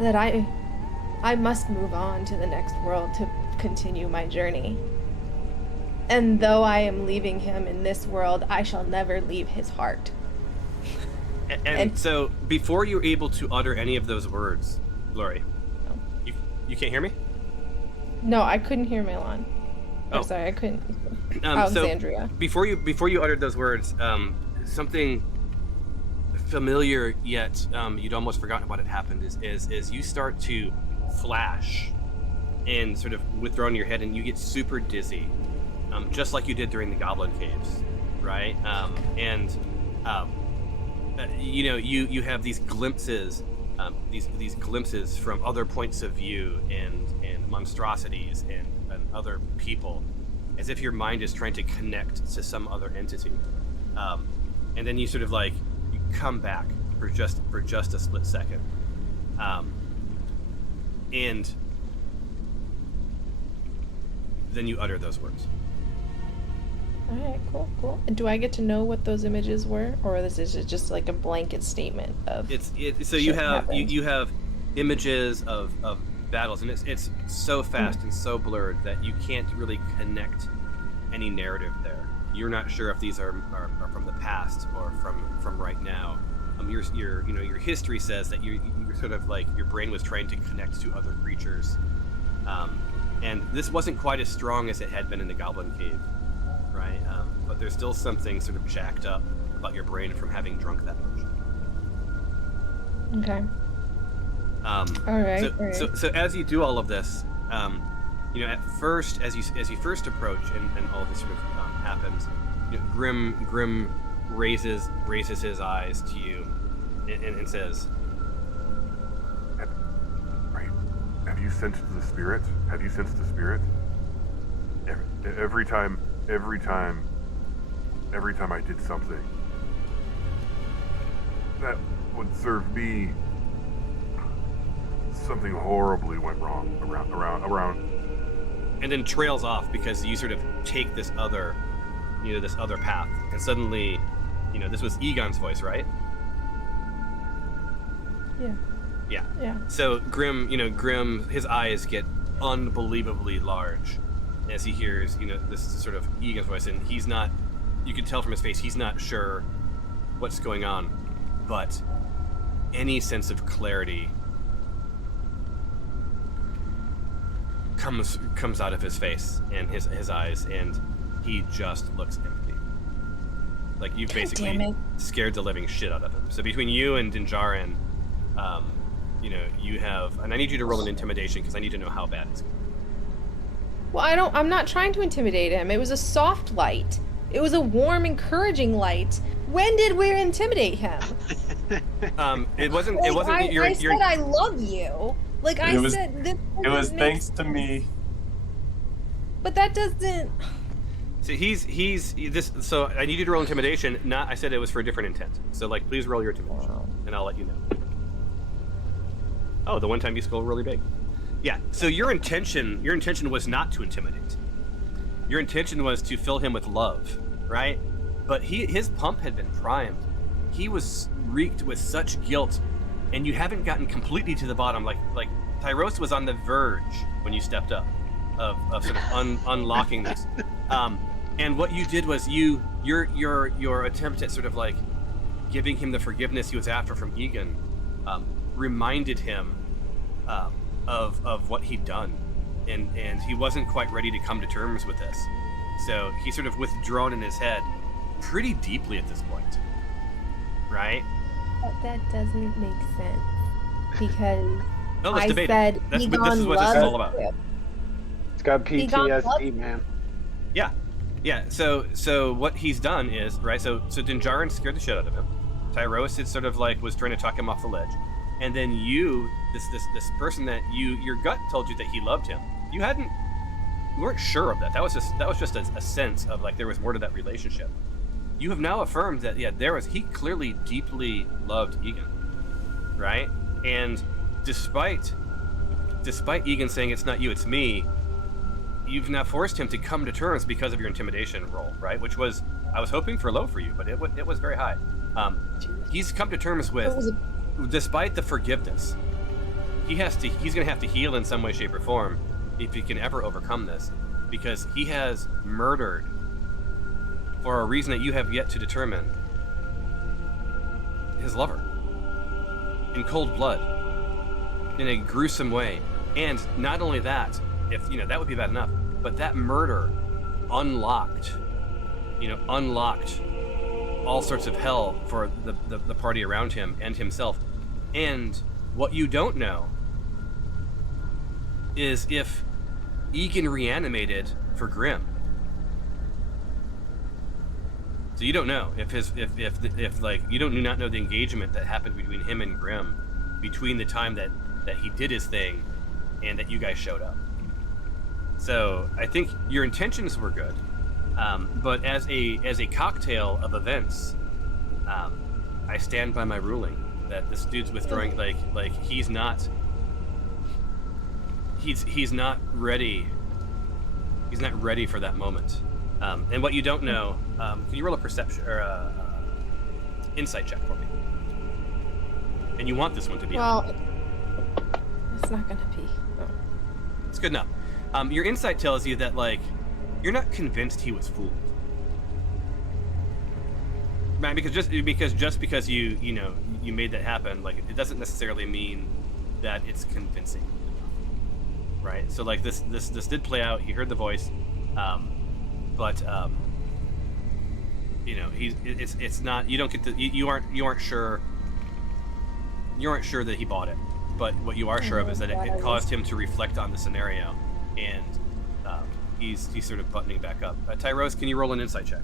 that I must move on to the next world to continue my journey. And though I am leaving him in this world, I shall never leave his heart. And so, before you're able to utter any of those words, Lori, Oh. you can't hear me? No, I couldn't hear Milan. Oh. I'm sorry, I couldn't. So Alexandria. before you uttered those words, something familiar yet you'd almost forgotten about it happened. Is you start to flash and sort of withdrawn your head, and you get super dizzy, just like you did during the Goblin Caves, right? You have these glimpses, these glimpses from other points of view and monstrosities and other people, as if your mind is trying to connect to some other entity, and then you sort of like you come back for just a split second, and then you utter those words. All right, cool. And do I get to know what those images were, or is it just like a blanket statement of? So you shit have happened? you have images of battles, and it's so fast and so blurred that you can't really connect any narrative there. You're not sure if these are from the past or from right now. Your history says that you're sort of like your brain was trying to connect to other creatures, and this wasn't quite as strong as it had been in the Goblin Cave, right? But there's still something sort of jacked up about your brain from having drunk that much. Okay. All right. So as you do all of this, at first, as you first approach, and all this sort of happens, Grim raises his eyes to you, and says, Have you sensed the spirit? Have you sensed the spirit? Every time I did something that would serve me, something horribly went wrong around. and then trails off because you sort of take this other path, and suddenly, this was Egon's voice, right? Yeah. Yeah. So Grim, his eyes get unbelievably large as he hears, this sort of Egon's voice, and he's not. You can tell from his face he's not sure what's going on, but any sense of clarity comes out of his face and his eyes, and he just looks empty. Like you've basically scared the living shit out of him. So between you and Dinjarin, you have, and I need you to roll an intimidation because I need to know how bad it's going. Well, I'm not trying to intimidate him. It was a soft light. It was a warm, encouraging light. When did we intimidate him? It wasn't. Like, It wasn't. I said I love you. Like I said, this It was doesn't thanks to me. But that doesn't. So he's this. So I need you to roll intimidation. Not. I said it was for a different intent. So like, please roll your intimidation, and I'll let you know. Oh, the one time you scored really big. Yeah. So your intention was not to intimidate. Your intention was to fill him with love, right? But his pump had been primed. He was reeked with such guilt, and you haven't gotten completely to the bottom. Like Tyros was on the verge when you stepped up of sort of unlocking this. And what you did was your attempt at sort of like giving him the forgiveness he was after from Egan reminded him of what he'd done, and he wasn't quite ready to come to terms with this. So he sort of withdrawn in his head pretty deeply at this point, right? But that doesn't make sense because No, let's I debate said it. This is Egon what this is all loves about. you. It's got Egon loves PTSD, man. Yeah. So what he's done is right. So Dinjarin scared the shit out of him. Tyros had sort of like was trying to talk him off the ledge, and then you, this person that your gut told you that he loved him. You weren't sure of that. That was just a sense of like there was more to that relationship. You have now affirmed that he clearly deeply loved Egan, right? And despite Egan saying it's not you, it's me, you've now forced him to come to terms because of your intimidation roll, right? Which was, I was hoping for low for you, but it was very high. He's come to terms with, despite the forgiveness, he's going to have to heal in some way, shape, or form if he can ever overcome this, because he has murdered, for a reason that you have yet to determine, his lover in cold blood, in a gruesome way. And not only that, if that would be bad enough, but that murder unlocked all sorts of hell for the party around him and himself. And what you don't know is if Egan reanimated for Grimm. So you don't know if you do not know the engagement that happened between him and Grimm between the time that he did his thing and that you guys showed up. So I think your intentions were good, but as a cocktail of events, I stand by my ruling that this dude's withdrawing. Like he's not ready. He's not ready for that moment. And what you don't know, can you roll a perception or insight check for me? And you want this one to be. Well, it's not gonna be. No. It's good enough. Your insight tells you that you're not convinced he was fooled, right? Because just because you made that happen, it doesn't necessarily mean that it's convincing, right? So this did play out. He heard the voice, but it's not. You don't get to. You aren't sure. You aren't sure that he bought it, but what you are sure of is that it caused him to reflect on the scenario, and he's sort of buttoning back up. Tyros, can you roll an insight check?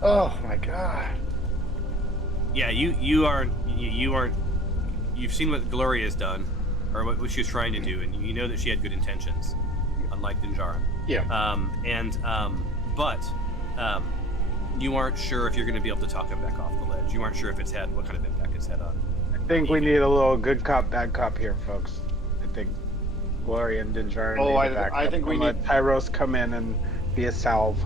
Oh my god. Yeah, you aren't. You've seen what Gloria has done, or what she was trying to do, and you know that she had good intentions, unlike Dinjarin. Yeah. But you aren't sure if you're going to be able to talk him back off the ledge. You aren't sure if it's had what kind of impact it's had on. I think we need a little good cop, bad cop here, folks. I think Gloria and Dinjarin need to back I up think we and need let Tyros come in and be a salve.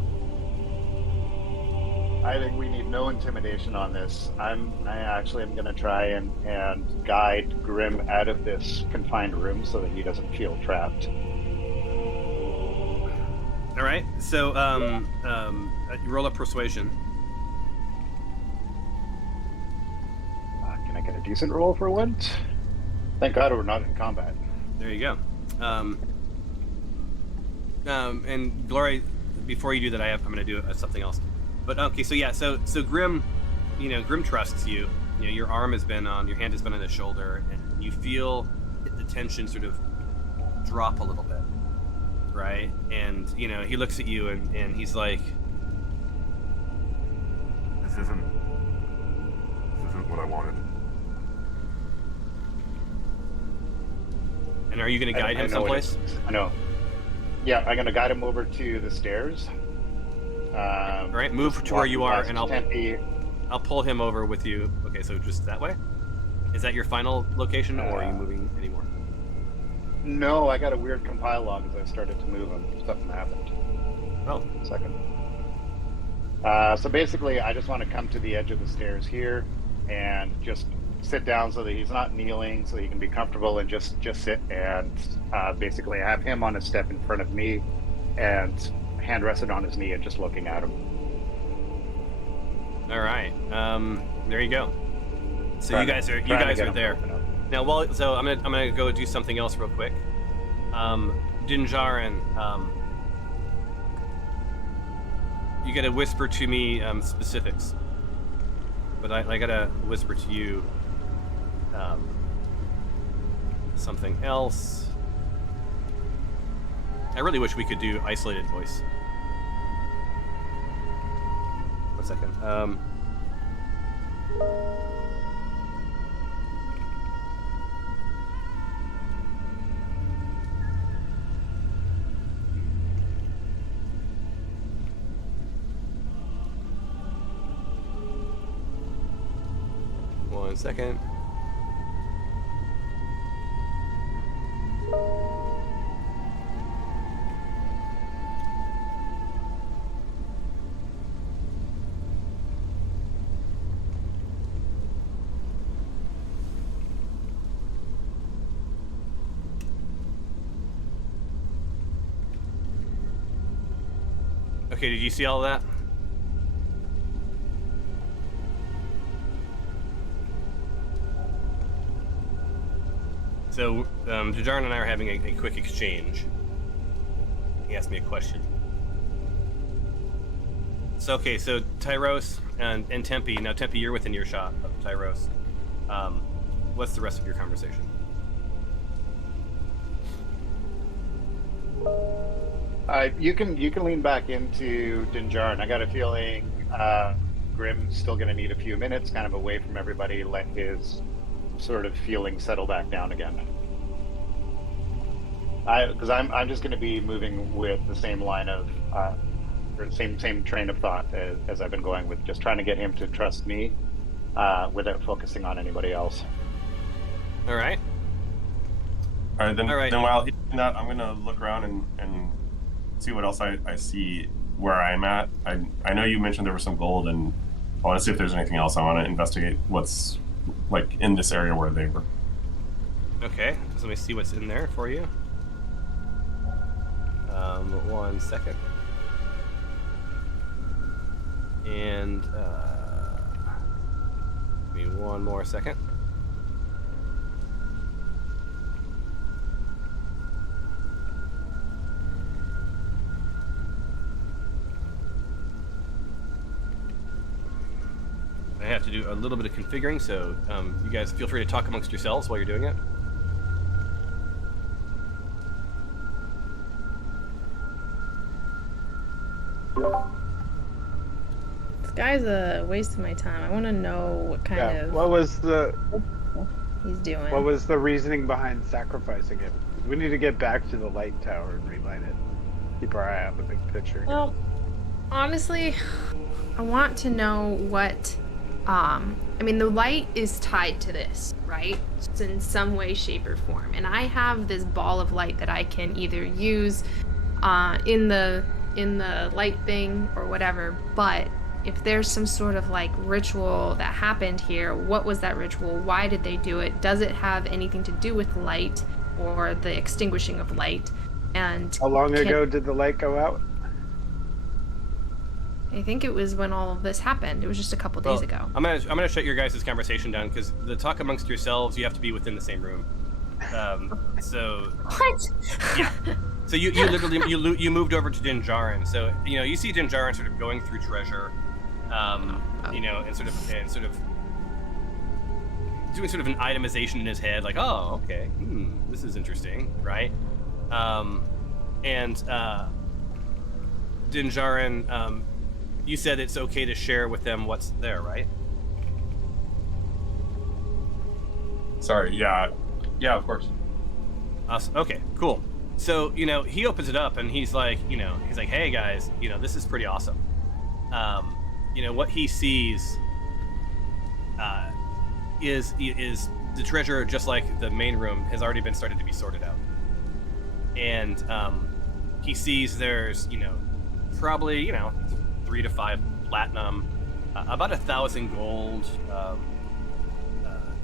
I think we need no intimidation on this. I actually am going to try and guide Grimm out of this confined room so that he doesn't feel trapped. All right. So you roll up persuasion. decent roll for once. Thank God we're not in combat. There you go. And Glory, before you do that, I'm going to do something else. But okay, so yeah, so Grim, Grim trusts you. Your arm has been on, your hand has been on his shoulder, and you feel the tension sort of drop a little bit, right? And he looks at you and he's like, This isn't what I wanted. and are you going to guide him I know what someplace? it is. I know. Yeah, I'm going to guide him over to the stairs. All right, move to where you are, and Tempe. I'll pull him over with you. Okay, so just that way? Is that your final location, or are you moving anymore? No, I got a weird compile log as I started to move him. Something happened. Oh. Second. So basically, I just want to come to the edge of the stairs here and just sit down so that he's not kneeling, so he can be comfortable and just sit and basically have him on a step in front of me and hand rested on his knee and just looking at him. All right. There you go. So Trying you guys are there. Now, so I'm gonna go do something else real quick. Dinjarin, you gotta whisper to me specifics, but I gotta whisper to you something else. I really wish we could do isolated voice. 1 second. One second. Okay, did you see all that? So, Jajarn and I are having a quick exchange. He asked me a question. So, okay, so Tyros and Tempe. Now, Tempe, you're within earshot of Tyros. What's the rest of your conversation? You can lean back into Dinjarin. I got a feeling Grim's still going to need a few minutes, kind of away from everybody, let his sort of feeling settle back down again. Because I'm just going to be moving with the same line of, or same train of thought as I've been going with, just trying to get him to trust me without focusing on anybody else. All right. All right, then. All right. Then while he's doing that, I'm gonna look around and see what else I see where I'm at. I know you mentioned there was some gold, and I want to see if there's anything else. I want to investigate what's like in this area where they were. Okay, so let me see what's in there for you. 1 second. And give me one more second. I have to do a little bit of configuring, so you guys feel free to talk amongst yourselves while you're doing it. This guy's a waste of my time. I want to know what kind of What was the he's doing. What was the reasoning behind sacrificing him? We need to get back to the light tower and relight it. Keep our eye on the big picture. Well, honestly, I want to know what. I mean, the light is tied to this, right? It's in some way, shape, or form. And I have this ball of light that I can either use in the light thing or whatever. But if there's some sort of like ritual that happened here, what was that ritual? Why did they do it? Does it have anything to do with light or the extinguishing of light? And How long ago did the light go out? I think it was when all of this happened. It was just a couple days ago. I'm gonna shut your guys' conversation down because the talk amongst yourselves, you have to be within the same room. So What? yeah. So you literally you moved over to Dinjarin. So you see Dinjarin sort of going through treasure, and sort of doing sort of an itemization in his head, like, oh, okay, this is interesting, right? And Dinjarin, you said it's okay to share with them what's there, right? Sorry, yeah, of course. Awesome. Okay, cool. So, he opens it up and he's like, hey guys, this is pretty awesome. What he sees is the treasure, just like the main room, has already been started to be sorted out. And he sees there's, probably, 3 to 5 platinum, about 1,000 gold,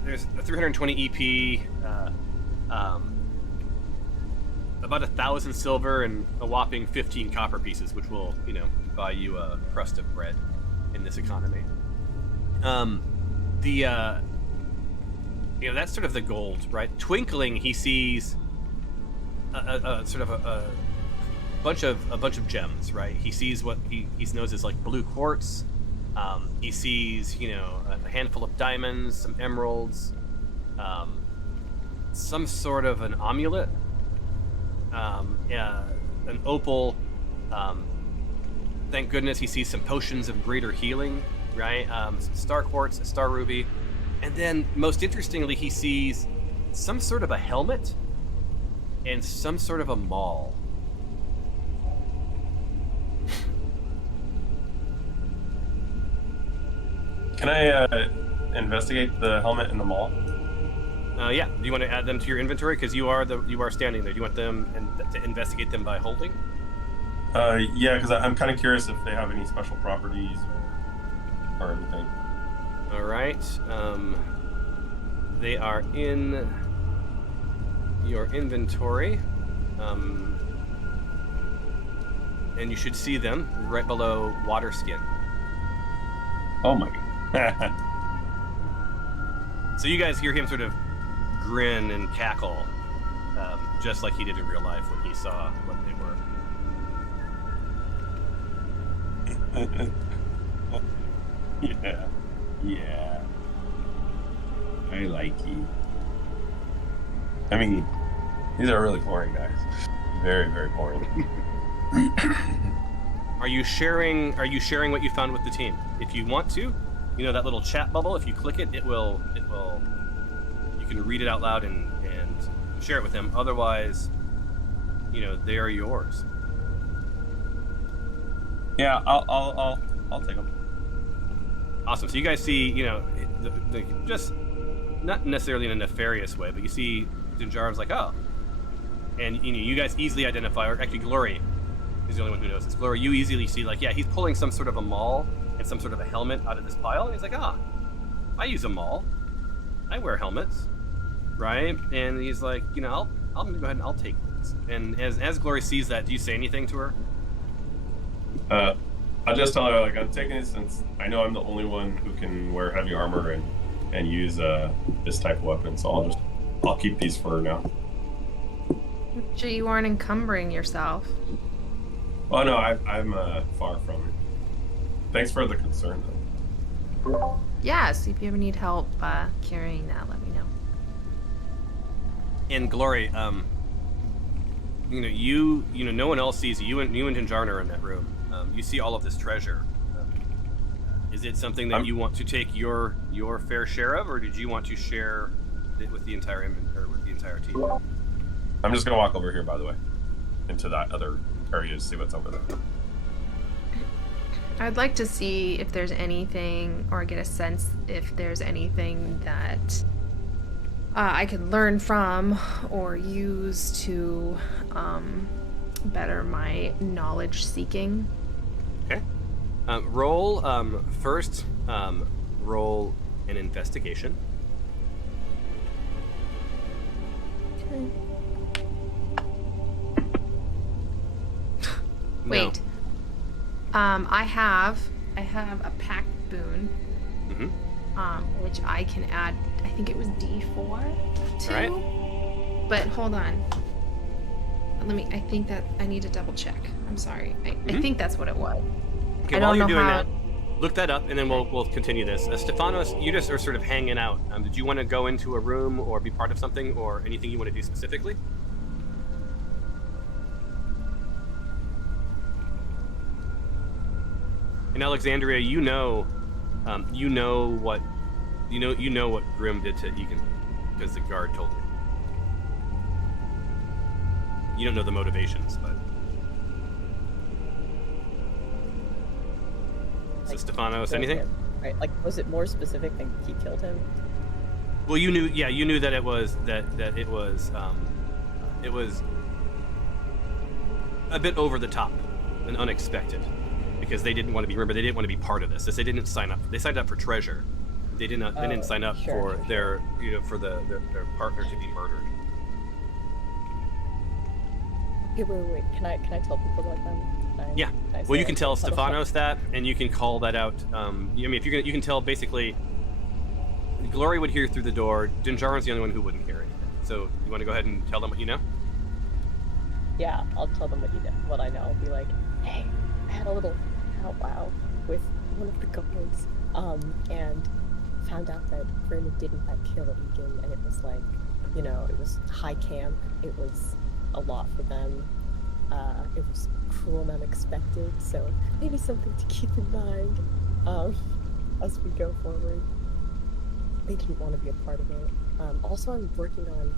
there's a 320 EP, about 1,000 silver and a whopping 15 copper pieces, which will, buy you a crust of bread in this economy. That's sort of the gold, right? Twinkling, he sees a sort of a bunch of gems, right? He sees what he knows is like blue quartz. He sees, a handful of diamonds, some emeralds, some sort of an amulet, an opal. Thank goodness he sees some potions of greater healing, right? Some star quartz, a star ruby, and then most interestingly, he sees some sort of a helmet and some sort of a maul. Can I investigate the helmet and the maul? Yeah. Do you want to add them to your inventory? Because you are standing there. Do you want them to investigate them by holding? Yeah, because I'm kind of curious if they have any special properties or anything. All right. They are in your inventory, and you should see them right below water skin. Oh my god. So you guys hear him sort of grin and cackle, just like he did in real life when he saw what they were. Yeah. I like you. I mean, these are really boring guys. Very, very boring. Are you sharing what you found with the team? If you want to, that little chat bubble, if you click it, it will you can read it out loud and share it with them. Otherwise, they are yours. Yeah, I'll take them. Awesome. So you guys see, just not necessarily in a nefarious way, but you see Dinjarin's like, oh, and you guys easily identify, or actually Glory is the only one who knows this. Glory, you easily see, like, yeah, he's pulling some sort of a maul and some sort of a helmet out of this pile, and he's like, I use a maul. I wear helmets, right? And he's like, I'll go ahead and I'll take this. And as Glory sees that, do you say anything to her? I'll just tell her, like, I'm taking it since I know I'm the only one who can wear heavy armor and use this type of weapon, so I'll keep these for now. Sure you aren't encumbering yourself. Oh no, I'm far from it. Thanks for the concern, though. Yes, if you ever need help carrying that, let me know. And Glory, no one else sees you. You and Dinjarin are in that room. You see all of this treasure. Is it something that you want to take your fair share of, or did you want to share it with the entire team? I'm just gonna walk over here, by the way, into that other area to see what's over there. I'd like to see if there's anything, or get a sense if there's anything that I could learn from or use to better my knowledge seeking. Okay. Roll first. Roll an investigation. Okay. No. Wait. I have a pact boon, which I can add. I think it was D4 to. All right. But hold on. I think that I need to double check. I'm sorry. I think that's what it was. Okay, I while don't you're know doing how. that, look that up, and then we'll continue this. Stefanos, you just are sort of hanging out. Did you want to go into a room or be part of something, or anything you want to do specifically? In Alexandria, you know what Grim did to Egan, because the guard told you. You don't know the motivations, but. So Stefanos, anything? Right, like, was it more specific than he killed him? Well, you knew that it was it was a bit over the top and unexpected, because they didn't want to be. Remember, they didn't want to be part of this. They didn't sign up. They signed up for treasure. They didn't sign up for their their partner to be murdered. Okay, wait. Can I tell people about them? Yeah. Well, you can tell Stefanos that, and you can call that out. I mean, if you can tell basically. Glory would hear through the door. Dinjarin's the only one who wouldn't hear anything. So you want to go ahead and tell them what you know? Yeah, I'll tell them what I know. I'll be like, hey, I had a little powwow with one of the guards, and found out that Grim did in fact kill Egan, and it was like, it was high camp. It was a lot for them. It was cruel and unexpected, so maybe something to keep in mind as we go forward. They didn't want to be a part of it. Also, I'm working on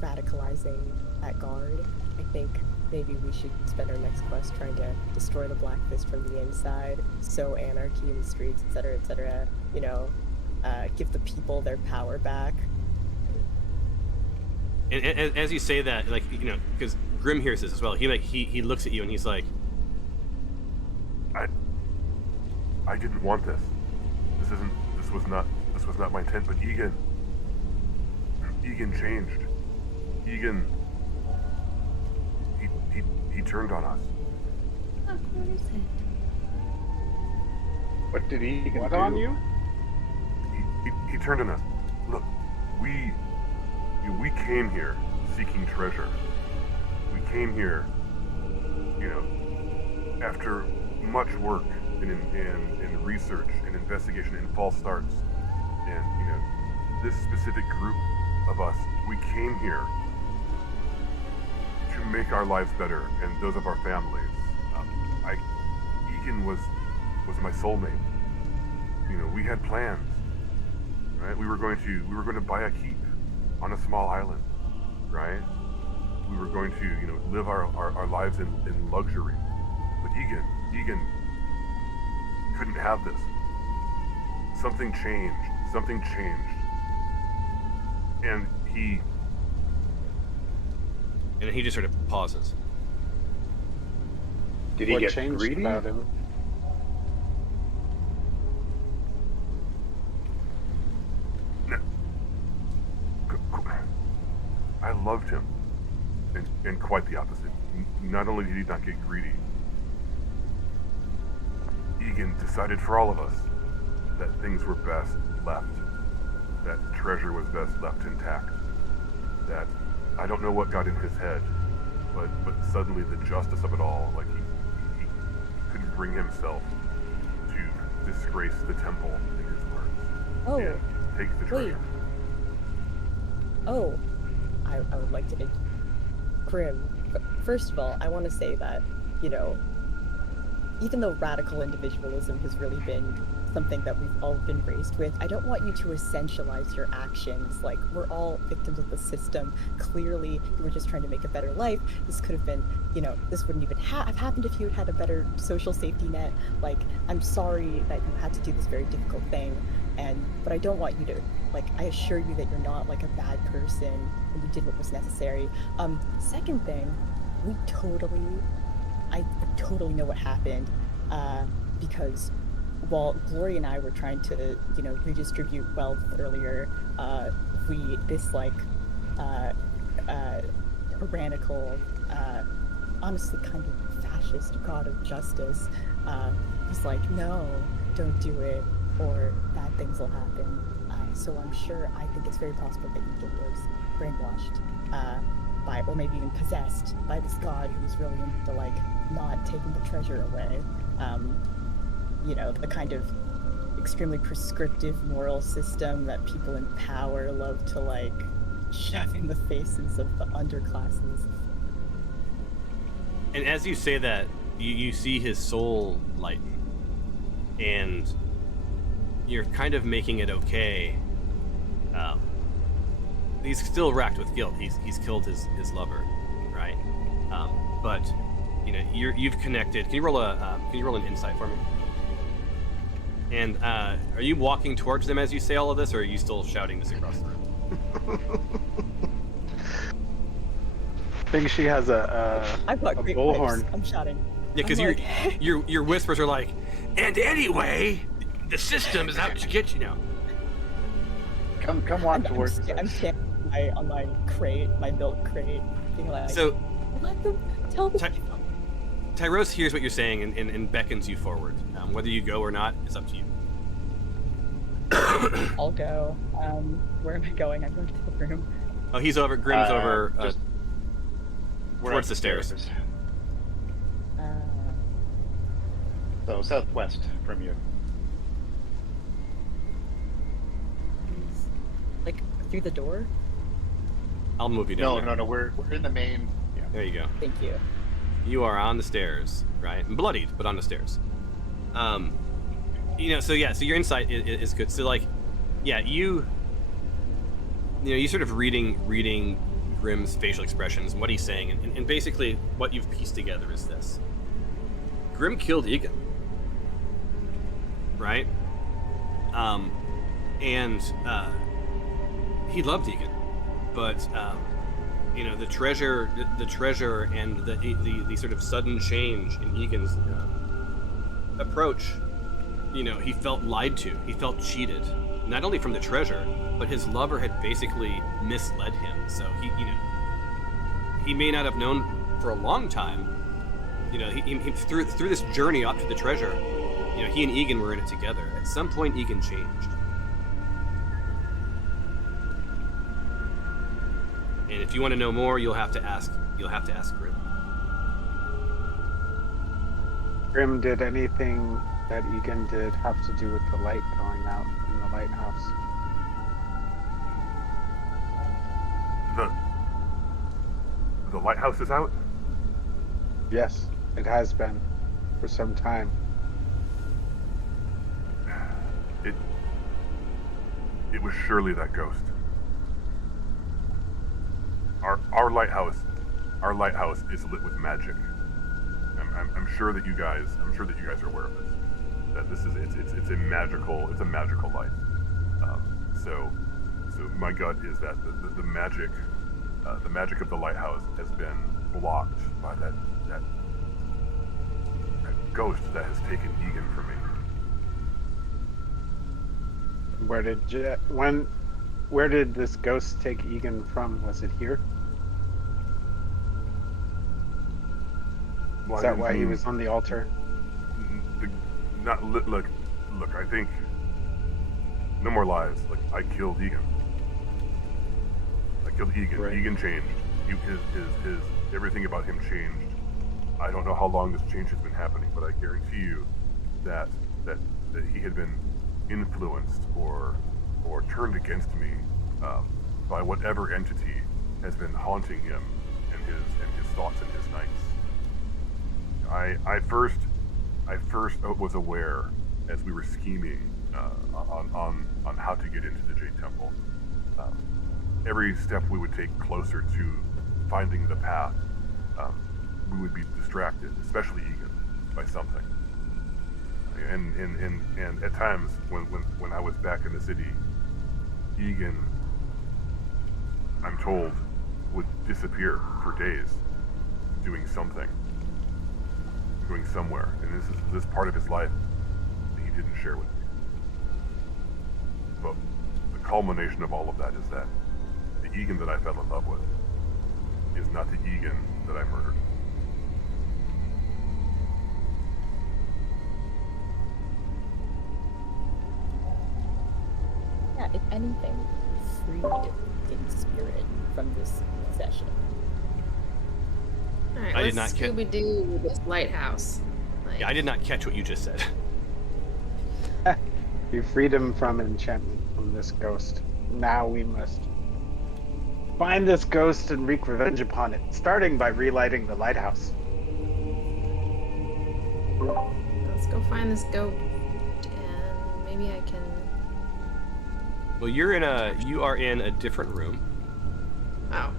radicalizing that guard. I think maybe we should spend our next quest trying to destroy the Black Fist from the inside, sow anarchy in the streets, etc., etc. Give the people their power back. And as you say that, because Grim hears this as well. He looks at you and he's like, I didn't want this. This was not my intent, but Egan changed. Egan, he turned on us. What is it? What did Egan What do? on you? He turned on us. Look, we came here seeking treasure. We came here, after much work in research and investigation and false starts. And, this specific group of us, we came here to make our lives better and those of our families. Egan was my soulmate. We had plans, right? We were going to buy a keep on a small island, right? We were going to, live our lives in luxury. But Egan couldn't have this. Something changed. And and he just sort of pauses. Did he What get changed greedy? about him? I loved him, and quite the opposite. Not only did he not get greedy, Egan decided for all of us that things were best left, that treasure was best left intact, that I don't know what got in his head, but suddenly the justice of it all, like he couldn't bring himself to disgrace the temple, in his words, Oh, and take the treasure. Oh, I would like to Grim. First of all, I want to say that, even though radical individualism has really been something that we've all been raised with, I don't want you to essentialize your actions. Like, we're all victims of the system. Clearly, you were just trying to make a better life. This could have been, this wouldn't even have happened if you had had a better social safety net. Like, I'm sorry that you had to do this very difficult thing, but I don't want you to, I assure you that you're not, a bad person, and you did what was necessary. Second thing, I totally know what happened, because while Glory and I were trying to, redistribute wealth earlier, this tyrannical, honestly kind of fascist god of justice, was like, no, don't do it, or bad things will happen. So I'm sure, I think it's very possible that Egan was brainwashed by, or maybe even possessed by this god who's really into like not taking the treasure away. You know, the kind of extremely prescriptive moral system that people in power love to like shove in the faces of the underclasses. And as you say that, you see his soul lighten, and you're kind of making it okay. He's still racked with guilt. He's killed his lover, right? But you know you've connected. Can you roll an insight for me? And are you walking towards them as you say all of this, or are you still shouting this across the room? I think she has I've got a great bullhorn. vibes. I'm shouting. Yeah, because I'm your whispers are like, and anyway, the system is out to get you now. Come walk towards I'm us. standing on my crate, my milk crate, being like, So let them tell them. Tyrose hears what you're saying and beckons you forward. Whether you go or not, it's up to you. I'll go. Where am I going? I'm going to the room. Oh, he's over. Grim's over Just- we're towards up the stairs. So southwest from you. Like through the door? I'll move you down. No. We're in the main. Yeah. There you go. Thank you. You are on the stairs, right? Bloodied, but on the stairs. You know, so your insight is good. So like, yeah, you sort of reading Grimm's facial expressions and what he's saying, and basically what you've pieced together is this: Grimm killed Egan, right? And he loved Egan, but you know, the treasure and the sort of sudden change in Egan's approach. You know, he felt lied to. He felt cheated, not only from the treasure, but his lover had basically misled him. So he may not have known for a long time. You know, he through this journey up to the treasure, you know, he and Egan were in it together. At some point, Egan changed. And if you want to know more, you'll have to ask Grim. Grim, did anything that Egan did have to do with the light going out in the lighthouse? The lighthouse is out? Yes, it has been for some time. It was surely that ghost. Our lighthouse is lit with magic. I'm sure that you guys are aware of this. That this is it's a magical light. So my gut is that the magic of the lighthouse has been blocked by that ghost that has taken Egan from me. Where did this ghost take Egan from? Was it here? Is that why he was on the altar? Look, I think no more lies. Like, I killed Egan. Right. Egan changed. His everything about him changed. I don't know how long this change has been happening, but I guarantee you that he had been influenced or turned against me by whatever entity has been haunting him and his thoughts and his nights. I first was aware as we were scheming on how to get into the Jade Temple. Every step we would take closer to finding the path, we would be distracted, especially Egan, by something. And at times when I was back in the city, Egan, I'm told, would disappear for days, doing something, going somewhere, and this part of his life that he didn't share with me. But the culmination of all of that is that the Egan that I fell in love with is not the Egan that I murdered. if anything, freed in spirit from this session. All right, I did let's not ca- Scooby-Doo this lighthouse. Like, Yeah, I did not catch what you just said. You freed him from enchantment from this ghost. Now we must find this ghost and wreak revenge upon it, starting by relighting the lighthouse. Let's go find this goat, and maybe I can. Well, you are in a different room. Oh,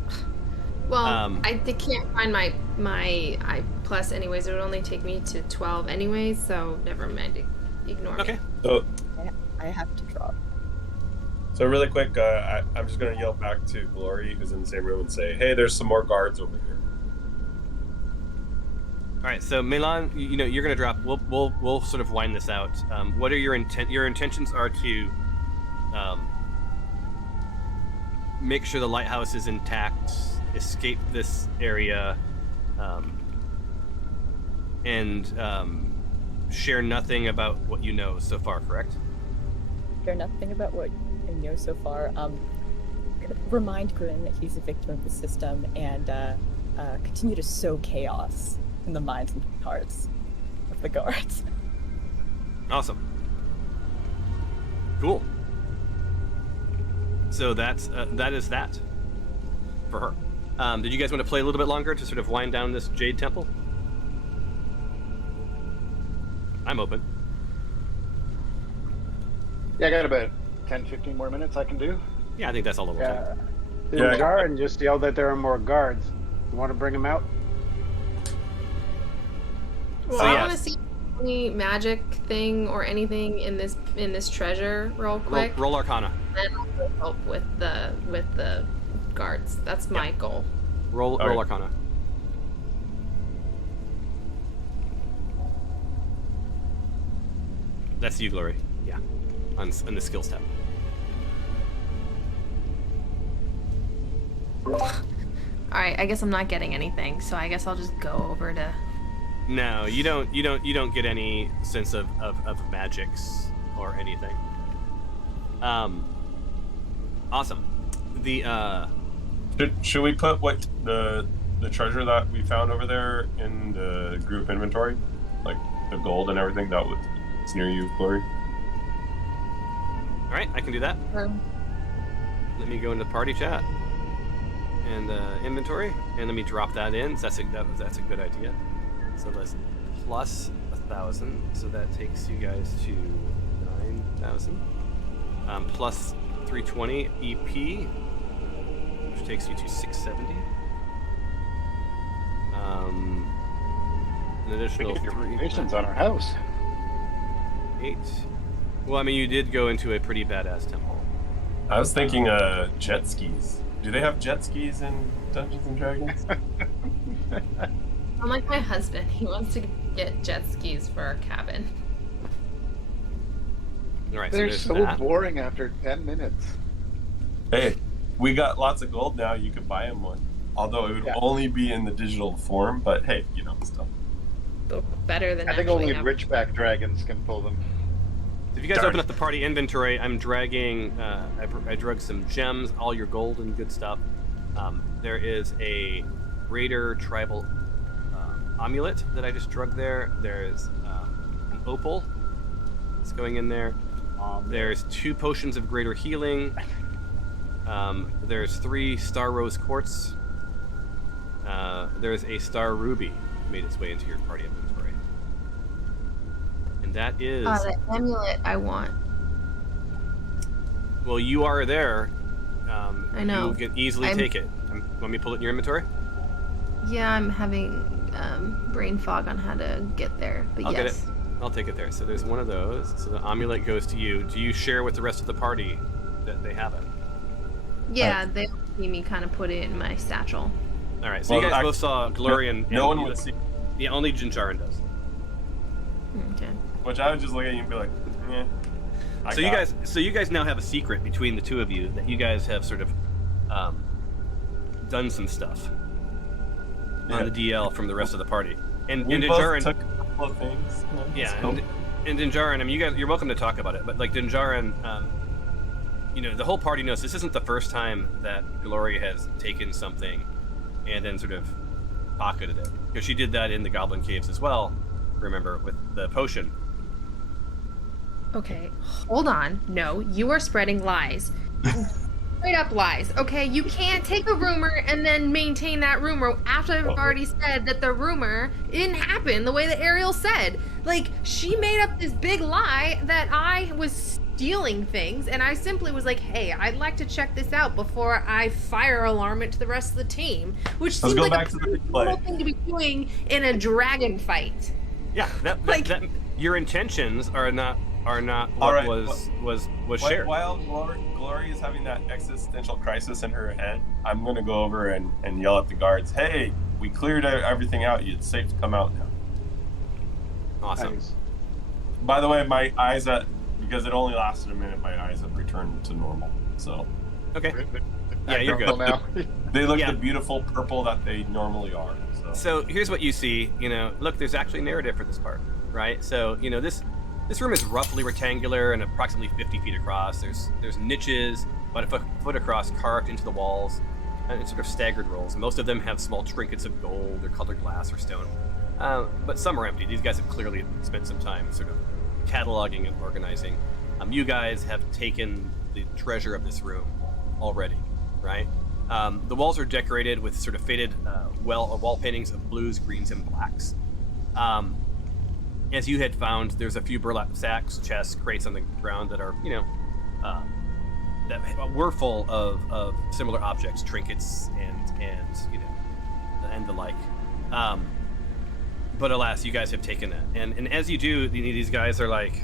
well, Um, they can't find my I plus anyways. It would only take me to 12 anyways, so never mind. Ignore Okay. me. So, I have to drop. so really quick, I'm just gonna yell back to Glory, who's in the same room, and say, "Hey, there's some more guards over here." All right, so Milan, you're gonna drop. We'll sort of wind this out. What are your Your intentions are to make sure the lighthouse is intact, escape this area, and share nothing about what you know so far. Correct? Care nothing about what I know so far. Remind Grin that he's a victim of the system, and continue to sow chaos in the minds and hearts of the guards. Awesome. Cool. So that is that for her. Did you guys want to play a little bit longer to sort of wind down this Jade Temple? I'm open. Yeah, I got about 10, 15 more minutes I can do. Yeah, I think that's all it will take. Yeah. Yeah. Jaren just yelled that there are more guards. You want to bring them out? Well, So, I yeah. want to see any magic thing or anything in this treasure real quick. Roll Arcana. Then I'll help with the guards. That's my goal. Roll All right. Arcana. That's you, Glory. Yeah, on the skills tab. All right, I guess I'm not getting anything, so I guess I'll just go over to. No, you don't get any sense of magics or anything. Awesome. The Should we put what the treasure that we found over there in the group inventory, like the gold and everything that was near you, Glory? all right, I can do that. Let me go into party chat and inventory, and let me drop that in. So that's a good idea. So let's plus 1,000, so that takes you guys to 9,000. Plus 320 EP, which takes you to 670. An additional Your 3 donations on our house. 8. Well, I mean, you did go into a pretty badass temple. I was thinking jet skis. Do they have jet skis in Dungeons and Dragons? Unlike my husband, he wants to get jet skis for our cabin. All right, so They're there's so that. boring after 10 minutes. Hey, we got lots of gold now. You could buy him one. Although it would Yeah. only be in the digital form, but hey, still. But better than I think actually only have- Ridgeback dragons can pull them. If you guys Darn. open up the party inventory, I'm dragging. I drug some gems, all your gold and good stuff. There is a Raider tribal amulet that I just drug there. There's an opal that's going in there. There's 2 potions of greater healing. There's 3 star rose quartz. There's a star ruby made its way into your party inventory. And that is... the amulet I want. Well, you are there. I know. You can easily take it. Want me to pull it in your inventory? Yeah, I'm having brain fog on how to get there, but I'll yes. get it. I'll take it there. So there's one of those. So the amulet goes to you. Do you share with the rest of the party that they have it? Yeah, they see me kind of put it in my satchel. All right. So Well, you guys I- both saw Glory and No one would see. Yeah, only Jinjarin does. Okay. Which I would just look at you and be like, eh. So you guys now have a secret between the two of you that you guys have sort of done some stuff on the DL from the rest of the party. And we Jinjarin, both took a couple of things. yeah, and Jinjarin, I mean, you're welcome to talk about it, but like Jinjarin, the whole party knows this isn't the first time that Glory has taken something and then sort of pocketed it. Because she did that in the Goblin Caves as well, remember, with the potion. Okay, hold on. No, you are spreading lies. Straight up lies, okay? You can't take a rumor and then maintain that rumor after I've already said that the rumor didn't happen the way that Ariel said. Like, she made up this big lie that I was stealing things, and I simply was like, hey, I'd like to check this out before I fire alarm it to the rest of the team. Which seems like a pretty normal thing to be doing in a dragon fight. Yeah, that your intentions are not what was shared. While Glory is having that existential crisis in her head, I'm gonna go over and yell at the guards, hey, we cleared everything out, it's safe to come out now. Awesome. Nice. By the way, my eyes because it only lasted a minute, my eyes have returned to normal. So Okay. Yeah, you're good. Now. they look the beautiful purple that they normally are. So here's what you see. Look, there's actually narrative for this part, right? So this room is roughly rectangular and approximately 50 feet across. There's niches about a foot across carved into the walls, and it's sort of staggered rolls. Most of them have small trinkets of gold or colored glass or stone, but some are empty. These guys have clearly spent some time sort of cataloging and organizing. You guys have taken the treasure of this room already, right? The walls are decorated with sort of faded wall paintings of blues, greens, and blacks. As you had found, there's a few burlap sacks, chests, crates on the ground that are, that were full of similar objects, trinkets, and the like. But alas, you guys have taken that, and as you do, these guys are like.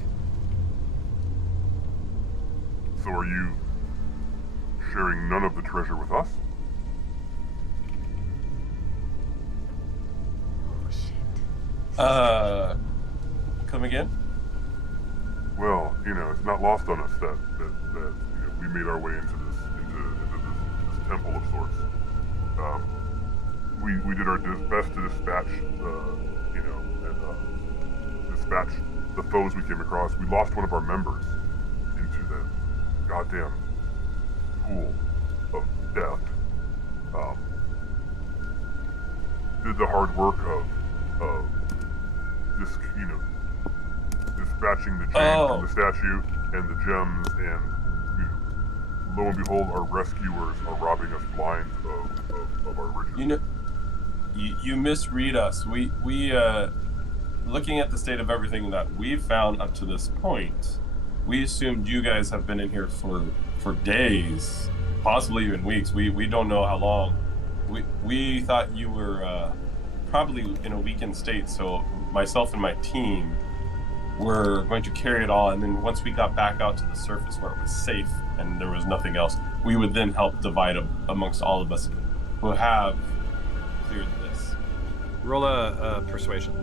So are you sharing none of the treasure with us? Oh shit. Come again? Well, it's not lost on us that we made our way into this temple of sorts. We did our best to dispatch dispatch the foes we came across. We lost one of our members into the goddamn pool of death. Did the hard work of this, dispatching the jade from the statue and the gems, and lo and behold, our rescuers are robbing us blind of our riches. You misread us. We looking at the state of everything that we've found up to this point, we assumed you guys have been in here for days, possibly even weeks. We don't know how long. We thought you were probably in a weakened state, so myself and my team were going to carry it all, and then once we got back out to the surface where it was safe and there was nothing else, we would then help divide amongst all of us who have cleared this. Roll a persuasion.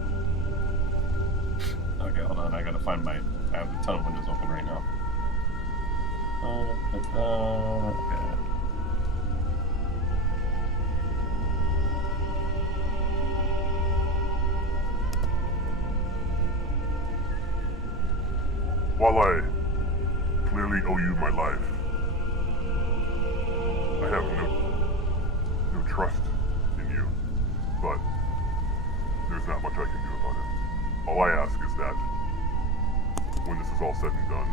Okay, hold on, I have a ton of windows open right now. Okay. While I clearly owe you my life, I have no trust in you, but there's not much I can do about it. All I ask is that when this is all said and done,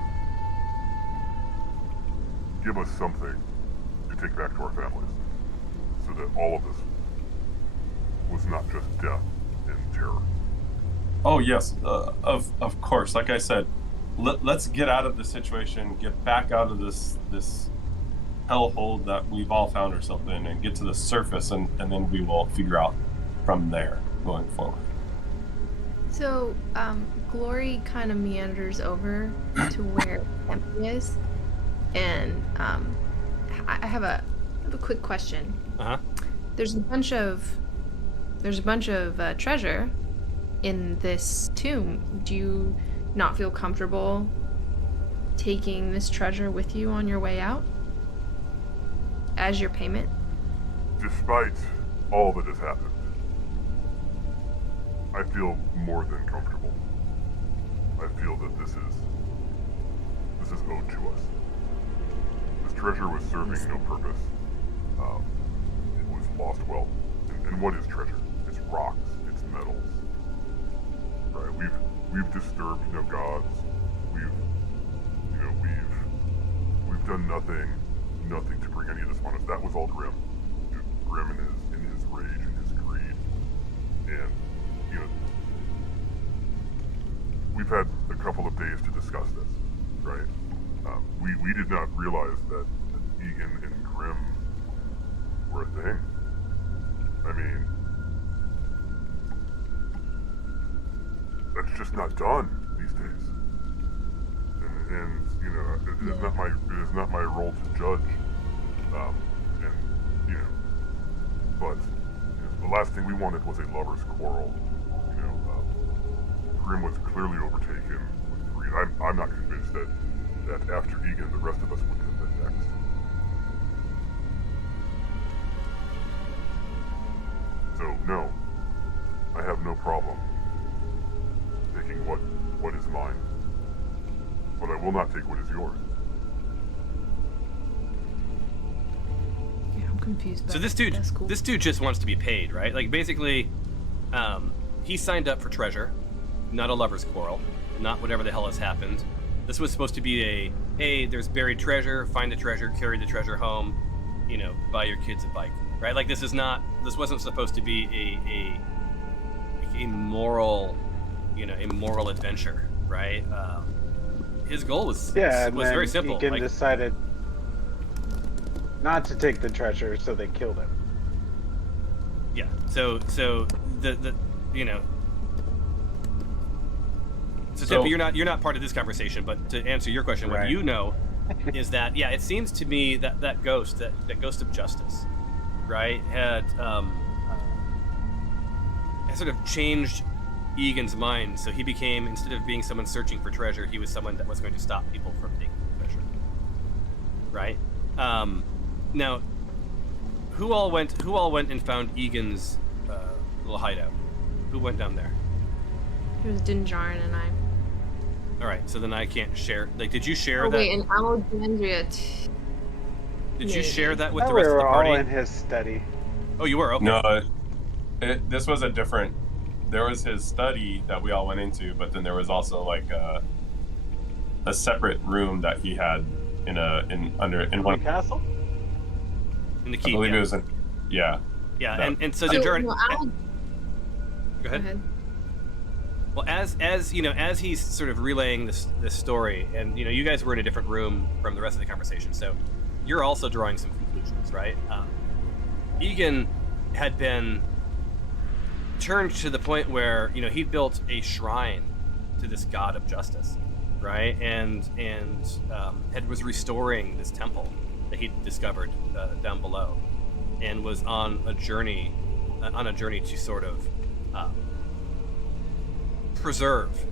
give us something to take back to our families, so that all of this was not just death and terror. Oh yes, of course. Like I said, let's get out of this situation, get back out of this hellhole that we've all found ourselves in, and get to the surface, and then we will figure out from there going forward. So, Glory kind of meanders over to where Empty is, and I have a quick question. Uh-huh. There's a bunch of treasure in this tomb. Do you not feel comfortable taking this treasure with you on your way out as your payment? Despite all that has happened, I feel more than comfortable. I feel that this is owed to us. treasure was serving no purpose. It was lost wealth. And what is treasure? It's rocks. It's metals. Right? We've disturbed no gods. We've done nothing to bring any of this on us. That was all Grim. Grim in his rage and his greed. And we've had a couple of days to discuss this, right? We did not realize that Egan and Grim were a thing. I mean, that's just not done these days. And it is not my role to judge. But the last thing we wanted was a lover's quarrel. Grim was clearly overtaken with greed. I'm not convinced that after Egan, the rest of us wouldn't have been next. So no, I have no problem taking what is mine, but I will not take what is yours. Yeah, I'm confused. So but this dude, that's cool. this dude just wants to be paid, right? Like basically, he signed up for treasure, not a lover's quarrel, not whatever the hell has happened. This was supposed to be hey, there's buried treasure, find the treasure, carry the treasure home, buy your kids a bike, right? Like this wasn't supposed to be a moral, a moral adventure, right? His goal was very simple. Egan decided not to take the treasure, so they killed him. Yeah. So So Tempe, you're not part of this conversation, but to answer your question, Right. what you know is that it seems to me that ghost of justice, right, had sort of changed Egan's mind. So he became, instead of being someone searching for treasure, he was someone that was going to stop people from taking the treasure. Right? Now, who all went and found Egan's little hideout? Who went down there? It was Dinjarin and I. All right, so then I can't share. Like, did you share that? Wait, and Alexandria. Did you share that with No, the rest we of the were party? all in his study. Oh, you were? Okay. No, this was a different. There was his study that we all went into, but then there was also like a separate room that he had in one. Castle? In the I keep. believe Yeah. it was in. Yeah. Yeah, No. and so Oh, Dinjarin. no, Go ahead. Well, as he's sort of relaying this story, and you guys were in a different room from the rest of the conversation, so you're also drawing some conclusions, right? Egan had been turned to the point where he built a shrine to this god of justice, right? And was restoring this temple that he discovered down below, and was on a journey to sort of preserve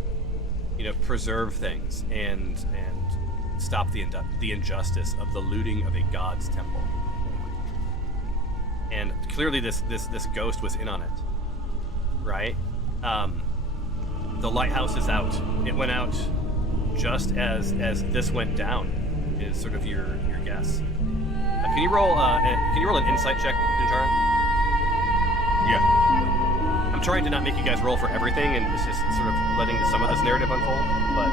things and stop the injustice of the looting of a god's temple. And clearly this ghost was in on it, right? The lighthouse is out. It went out just as this went down, is sort of your guess. Can you roll an insight check, Dinjarin? Yeah. I'm trying to not make you guys roll for everything, and it's just sort of letting some of this narrative unfold. But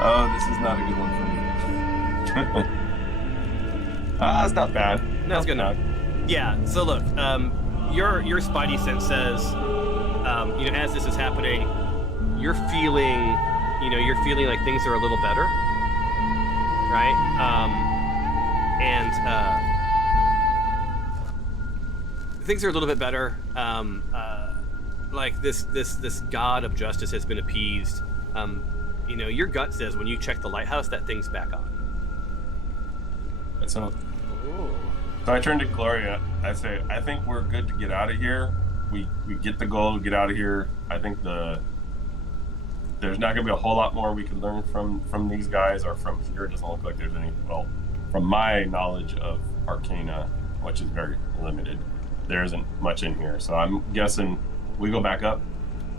Oh, this is not a good one for me. It's not bad. no, it's good enough. Yeah. So look, your spidey sense says, as this is happening, you're feeling like things are a little better, right? Things are a little bit better. Like this god of justice has been appeased. Your gut says when you check the lighthouse, that thing's back on. So I turn to Gloria. I say, I think we're good to get out of here. We get the goal, get out of here. I think there's not going to be a whole lot more we can learn from these guys or from here. It doesn't look like there's any. Well, from my knowledge of Arcana, which is very limited, there isn't much in here. So I'm guessing we go back up,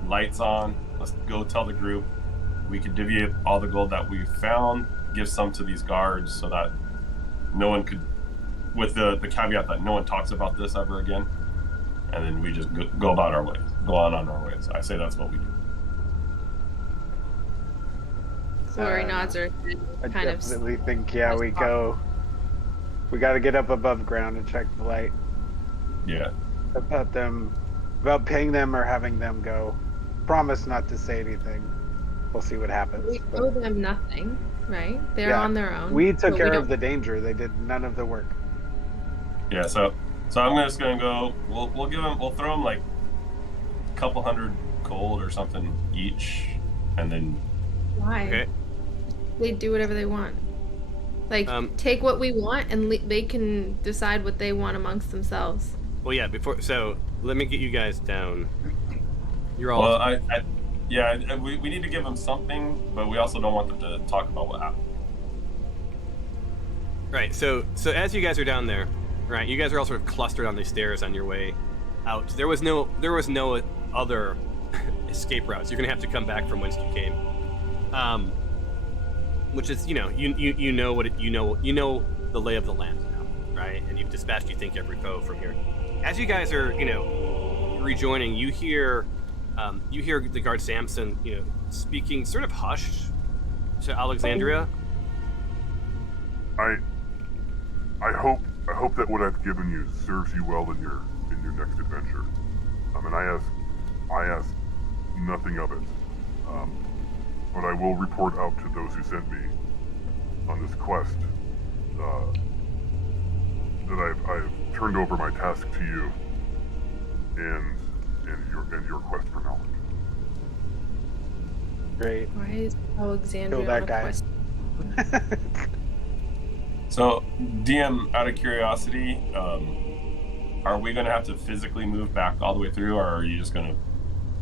lights on. Let's go tell the group we could divvy up all the gold that we found, give some to these guards so that no one could, with the caveat that no one talks about this ever again, and then we just go about our way, go on our ways. I say that's what we do. Rory nods her head, I kind of. definitely think, yeah, we go. We got to get up above ground and check the light. Yeah. About paying them or having them go. Promise not to say anything. We'll see what happens. We but- owe them nothing, right? They're Yeah. on their own. We took but care don't- of the danger. They did none of the work. Yeah, so I'm just gonna go. We'll throw them like a couple hundred gold or something each, and then Why? Okay. They do whatever they want. Like, take what we want, and they can decide what they want amongst themselves. Well, yeah. So let me get you guys down. You're all. well, we need to give them something, but we also don't want them to talk about what happened. Right. So as you guys are down there, right, you guys are all sort of clustered on these stairs on your way out. There was no other escape routes. You're gonna have to come back from whence you came. Which is, you know the lay of the land now, right? And you've dispatched, you think, every foe from here. As you guys are, rejoining, you hear the guard Samson, speaking sort of hushed to Alexandria. I hope that what I've given you serves you well in your next adventure. And I ask nothing of it. But I will report out to those who sent me on this quest that I've turned over my task to you and your quest for knowledge. Great. Why is Alexandria Kill that on a guy. quest? So, DM, out of curiosity, are we gonna have to physically move back all the way through, or are you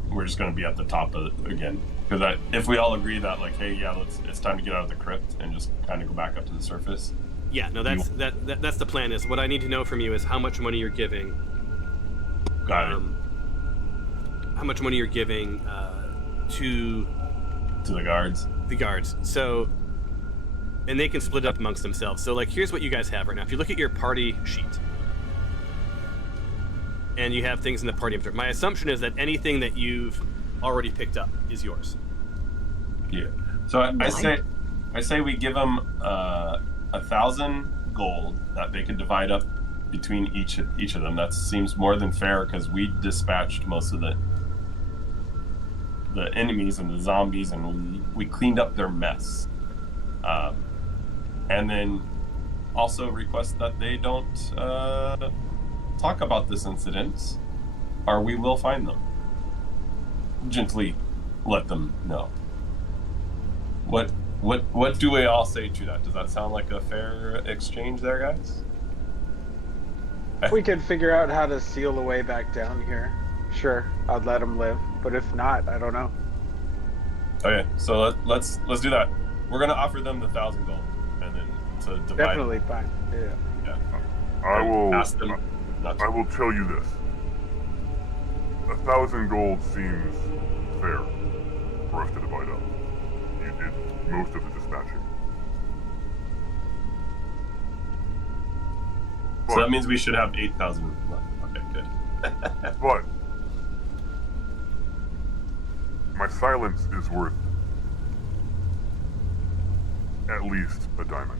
we're just gonna be at the top of it again? Because if we all agree that, like, hey, yeah, it's time to get out of the crypt and just kind of go back up to the surface. Yeah, no, that's the plan. Is what I need to know from you is how much money you're giving. Got it. How much money you're giving to the guards. The guards. So, and they can split up amongst themselves. So, like, here's what you guys have right now. If you look at your party sheet, and you have things in the party inventory, my assumption is that anything that you've already picked up is yours. Yeah. So I say we give them 1,000 gold that they can divide up between each of them. That seems more than fair because we dispatched most of the enemies and the zombies, and we cleaned up their mess. And then also request that they don't talk about this incident, or we will find them. Gently let them know. What do we all say to that? Does that sound like a fair exchange there, guys? We could figure out how to seal the way back down here. Sure, I'd let them live. But if not, I don't know. Okay, so let's do that. We're gonna offer them the 1,000 gold, and then to divide. Definitely fine. Yeah. I will ask them. Not to. I will tell you this. 1,000 gold seems fair for us to divide up. You did most of the dispatching. So that means we should have 8,000 left. Okay, good. But my silence is worth at least a diamond.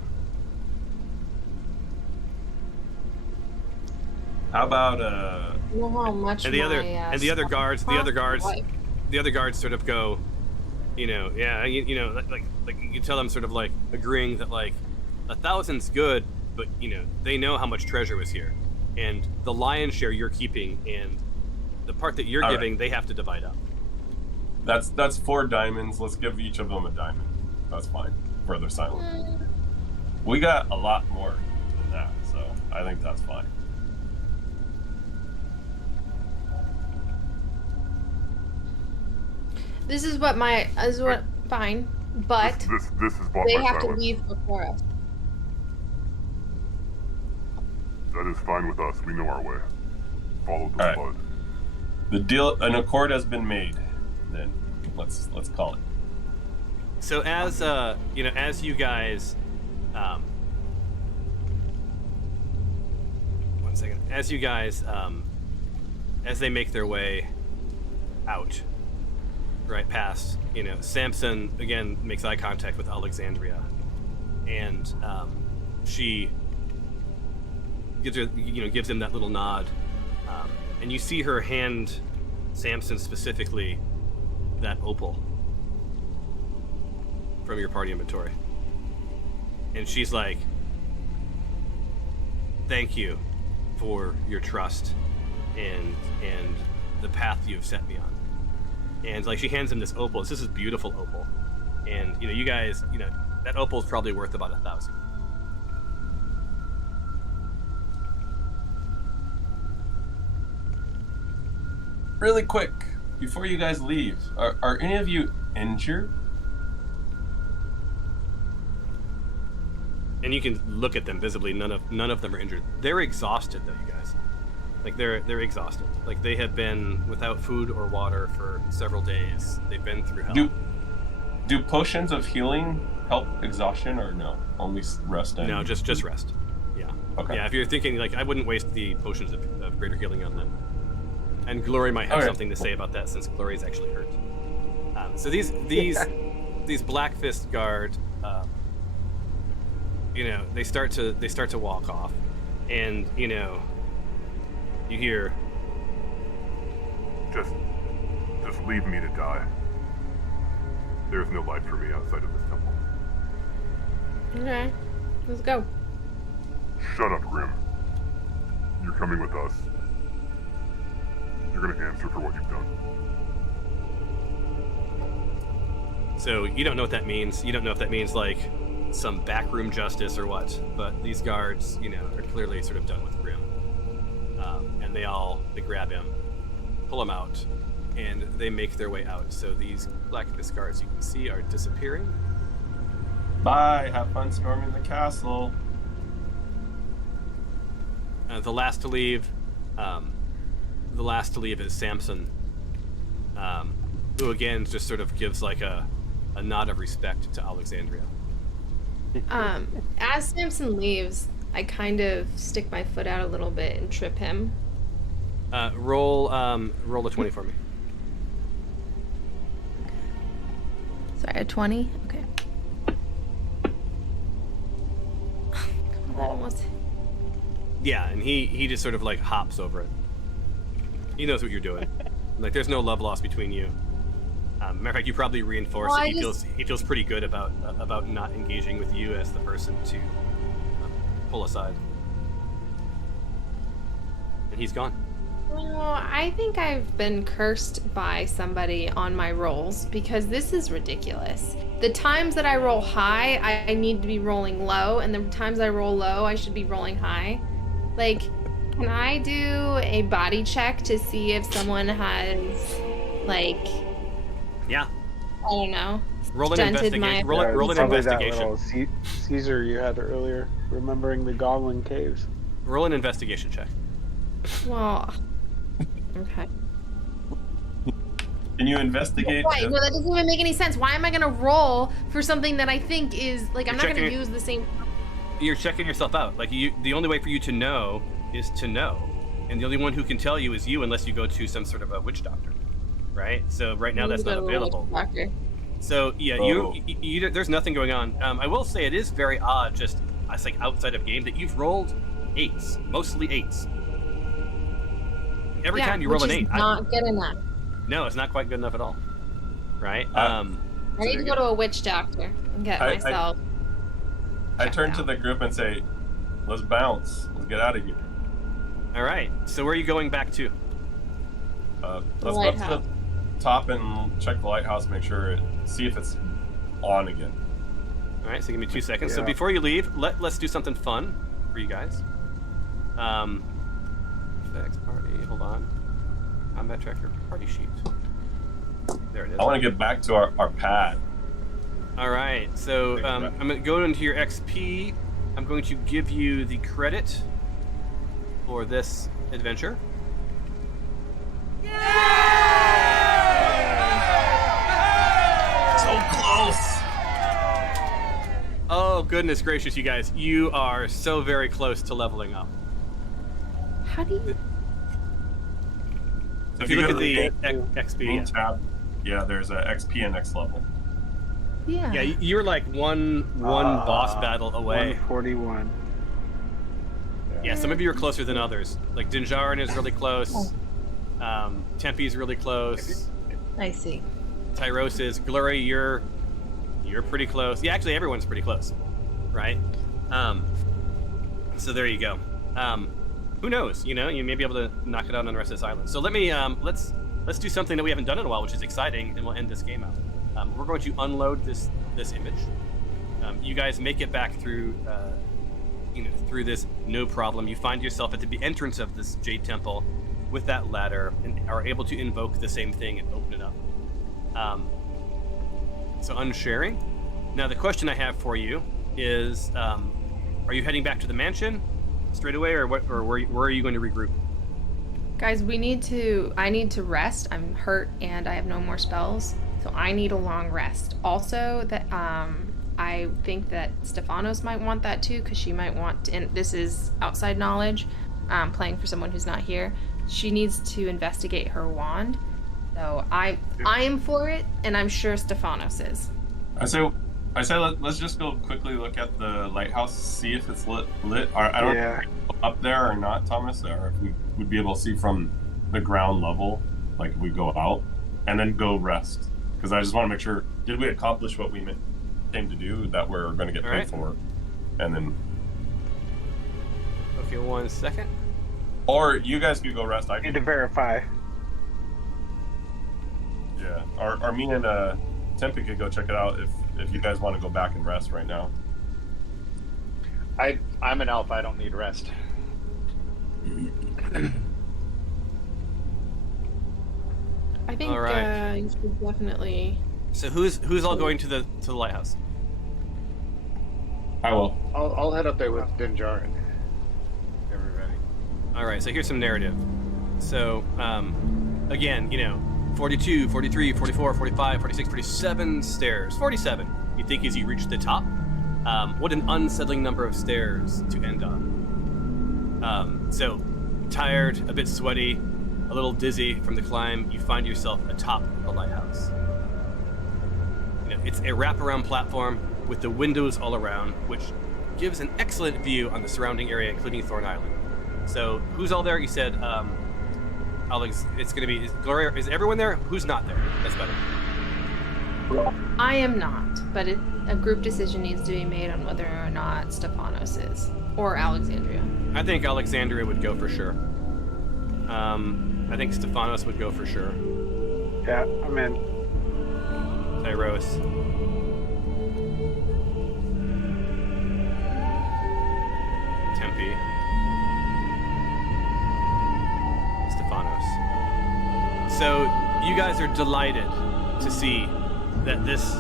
How about You know how much And the other my, and the other stuff guards, the other guards, costs? the other guards sort of go, like you tell them sort of like agreeing that like 1,000's good, but they know how much treasure was here, and the lion's share you're keeping, and the part that you're All giving right. they have to divide up. that's 4 diamonds. Let's give each of them a diamond. That's fine. Further silence. We got a lot more than that, so I think that's fine. This is what fine, but This is bought they by have to silence. leave before us. That is fine with us. We know our way. Follow the All right. blood. The deal, an accord has been made. Then let's call it. So as as you guys second. As you guys, as they make their way out, right past, Samson again makes eye contact with Alexandria, and she gives him that little nod, and you see her hand Samson specifically that opal from your party inventory, and she's like, "Thank you for your trust and the path you've set me on." And like she hands him this opal. This is beautiful opal, and you guys, that opal is probably worth about 1,000. Really quick, before you guys leave, are any of you injured? And you can look at them visibly. None of them are injured. They're exhausted, though, you guys. Like they're exhausted. Like they have been without food or water for several days. They've been through hell. Do potions of healing help exhaustion or no? Only rest. No, just rest. Yeah. Okay. Yeah. If you're thinking like I wouldn't waste the potions of greater healing on them. And Glory might have something to say about that since Glory's actually hurt. So these Black Fist guard, they start to walk off, and you hear, Just leave me to die. There's no light for me outside of this temple. Okay, let's go. Shut up, Grim. You're coming with us. You're gonna answer for what you've done. So you don't know what that means. You don't know if that means like some backroom justice or what. But these guards, are clearly sort of done with Grim, and they grab him, pull him out, and they make their way out. So these Black Fist guards you can see are disappearing. Bye. Have fun storming the castle. The last to leave. The last to leave is Samson, who again just sort of gives like a nod of respect to Alexandria. As Samson leaves, I kind of stick my foot out a little bit and trip him. Roll a 20 for me. Sorry, a 20? Okay. That almost... Yeah, and he just sort of like hops over it. He knows what you're doing. Like, there's no love lost between you. Matter of fact, you probably reinforce Well, it. He feels pretty good about not engaging with you as the person to pull aside. And he's gone. Well, I think I've been cursed by somebody on my rolls because this is ridiculous. The times that I roll high, I need to be rolling low, and the times I roll low, I should be rolling high. Like, can I do a body check to see if someone has, like... Yeah. I don't know. Roll an stunted investigation. my- Roll an Probably investigation. that little Caesar you had earlier, remembering the Goblin Caves. Roll an investigation check. Well... Okay. Can you investigate? Why? No, that doesn't even make any sense. Why am I gonna roll for something that I think is like I'm not gonna use the same? You're checking yourself out. Like the only way for you to know is to know, and the only one who can tell you is you, unless you go to some sort of a witch doctor, right? So right now that's not available. So yeah, you there's nothing going on. I will say it is very odd, just it's like outside of game, that you've rolled 8s, mostly 8s. Every time you roll an 8, not good enough. No, it's not quite good enough at all. Right? I need to go to a witch doctor and get myself. I turn to the group and say, "Let's bounce. Let's get out of here." All right. So where are you going back to? Let's go up to the top and check the lighthouse, make sure see if it's on again. All right. So give me 2 seconds. So before you leave, let's do something fun for you guys. Next party. Hold on. Combat tracker party sheet. There it is. I want to get back to our pad. All right. So I'm going to go into your XP. I'm going to give you the credit for this adventure. So close. Oh, goodness gracious, you guys. You are so very close to leveling up. How do you? So If you look go at the main XP, tab, yeah, there's a XP and X level. Yeah. yeah, you're like one boss battle away. 141. Yeah, some of you are closer than others. Like Dinjarin is really close. Tempe's really close. I see. Tyros is. Glory, you're pretty close. Yeah, actually, everyone's pretty close, right? So there you go. Who knows? You know, you may be able to knock it out on the rest of this island. So let me let's do something that we haven't done in a while, which is exciting, and we'll end this game out. We're going to unload this image. You guys make it back through through this no problem. You find yourself at the entrance of this Jade Temple with that ladder and are able to invoke the same thing and open it up. So unsharing. Now the question I have for you is, are you heading back to the mansion straight away, or what? Or where are you going to regroup? Guys, I need to rest. I'm hurt and I have no more spells, so I need a long rest. Also, that I think that Stefanos might want that too, because she might want, and this is outside knowledge, playing for someone who's not here. She needs to investigate her wand. So I am for it, and I'm sure Stefanos is. I say let's just go quickly look at the lighthouse, see if it's lit. I don't know if we go up there or not, Thomas, or if we would be able to see from the ground level, like if we go out, and then go rest. Because I just want to make sure, did we accomplish what we came to do, that we're going to get paid for? And then... Okay, 1 second. Or you guys could go rest. I need to verify. Yeah, or me and Tempe could go check it out if you guys want to go back and rest right now. I'm an elf. I don't need rest. I think all right. You should definitely. So who's all going to the lighthouse? I will. I'll head up there with Dinjar and everybody. All right. So here's some narrative. So again, 42, 43, 44, 45, 46, 47 stairs. 47. You think as you reach the top. What an unsettling number of stairs to end on. So tired, a bit sweaty, a little dizzy from the climb, you find yourself atop the lighthouse. It's a wraparound platform with the windows all around, which gives an excellent view on the surrounding area, including Thorn Island. So who's all there? You said, Alex, it's going to be Gloria. Is everyone there? Who's not there? That's better. I am not, but a group decision needs to be made on whether or not Stefanos is, or Alexandria. I think Alexandria would go for sure. I think Stefanos would go for sure. Yeah, I'm in. Tyros. Tempe. Stefanos. So you guys are delighted to see that this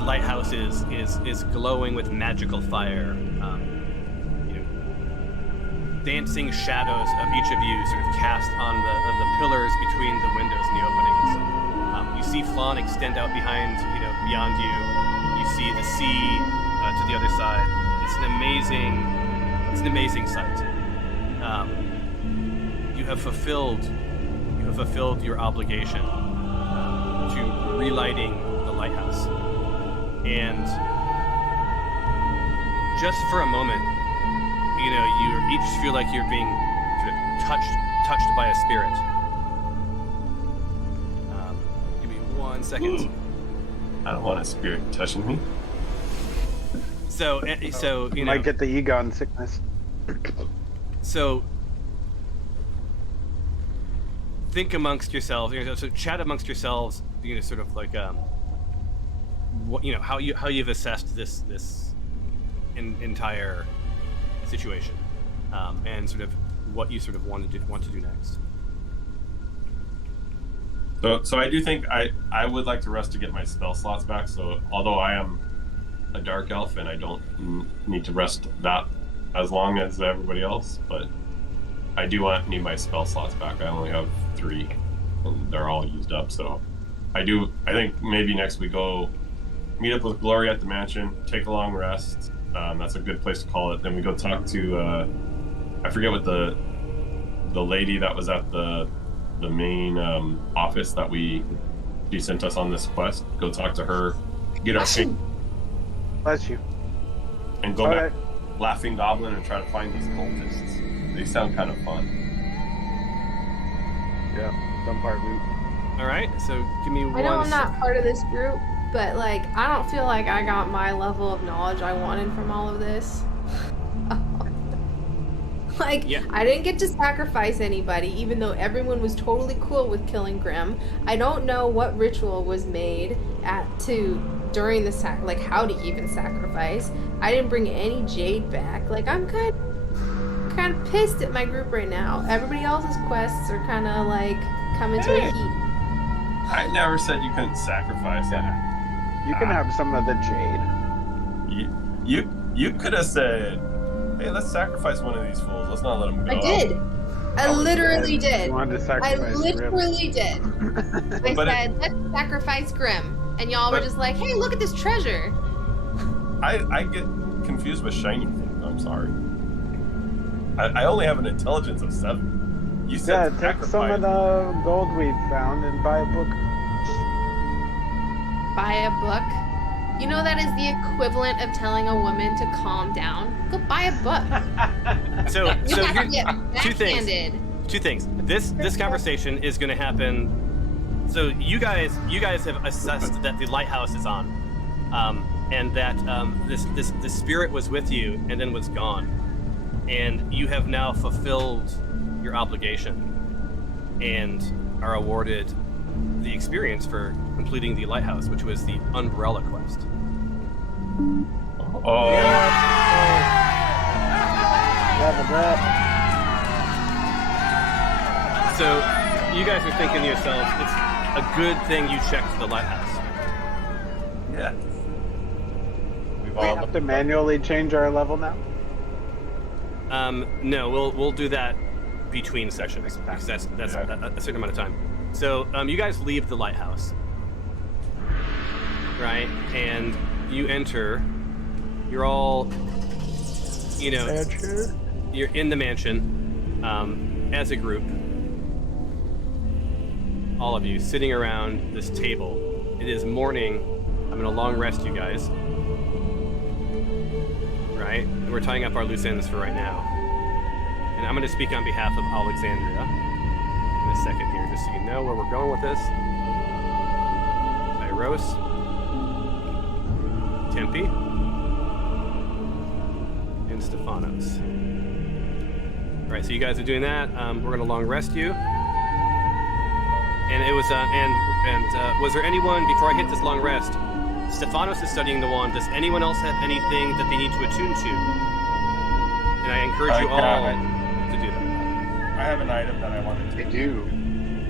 lighthouse is glowing with magical fire. Dancing shadows of each of you sort of cast on the pillars between the windows and the openings. You see Flan extend out behind, beyond you. You see the sea to the other side. It's an amazing sight. You have fulfilled your obligation to relighting the lighthouse. And just for a moment, you each feel like you're being sort of touched by a spirit. Give me 1 second. I don't want a spirit touching me. So You might get the Egon sickness. So think amongst yourselves. So chat amongst yourselves. Sort of like how you've assessed this entire situation, and sort of what you sort of want to do next. So I do think I would like to rest to get my spell slots back. So although I am a dark elf and I don't need to rest that as long as everybody else, but I do need my spell slots back. I only have 3, and they're all used up. So I think maybe next we go meet up with Gloria at the mansion, take a long rest. That's a good place to call it. Then we go talk to I forget what the the lady that was at the main office that she sent us on this quest. Go talk to her, get our thing, Bless you. and go All back right. Laughing Goblin and try to find these cultists. They sound kind of fun. Yeah, dumb part route. All right, so give me one. I know I'm not part of this group, but like I don't feel like I got my level of knowledge I wanted from all of this. Like, Yeah. I didn't get to sacrifice anybody, even though everyone was totally cool with killing Grim. I don't know what ritual was made during the like how to even sacrifice. I didn't bring any Jade back. Like, I'm kind of pissed at my group right now. Everybody else's quests are kind of like coming to a heat. I never said you couldn't sacrifice. You can have some of the Jade. You could have said, "Hey, let's sacrifice one of these fools. Let's not let them go." I did. I literally did. You wanted to I sacrifice literally did. I But said, let's sacrifice Grim. And y'all were just like, hey, look at this treasure. I get confused with shiny things. I'm sorry. I only have an intelligence of 7. You said Yeah, take some of the gold we've found and buy a book. Buy a book. You know that is the equivalent of telling a woman to calm down. Go buy a book. So You have here, to get two things. backhanded. Two things. This conversation is going to happen. So you guys have assessed that the lighthouse is on, and that the spirit was with you and then was gone, and you have now fulfilled your obligation, and are awarded the experience for completing the lighthouse, which was the umbrella quest. Oh. Leveled up. So you guys are thinking to yourselves, it's a good thing you checked the lighthouse. Yeah. We've We all have to manually change our level now. No, we'll do that between sessions because that's a certain amount of time. So you guys leave the lighthouse, right? And you enter. You're all, you're in the mansion as a group. All of you sitting around this table. It is morning. I'm gonna long rest you guys. Right? And we're tying up our loose ends for right now. And I'm gonna speak on behalf of Alexandria in a second here, just so you know where we're going with this. Tyros. Tempe. And Stephanos. Alright, so you guys are doing that. We're gonna long rest you. And it was, was there anyone, before I hit this long rest, Stephanos is studying the wand. Does anyone else have anything that they need to attune to? And I encourage you all to do that. I have an item that I wanted to I do.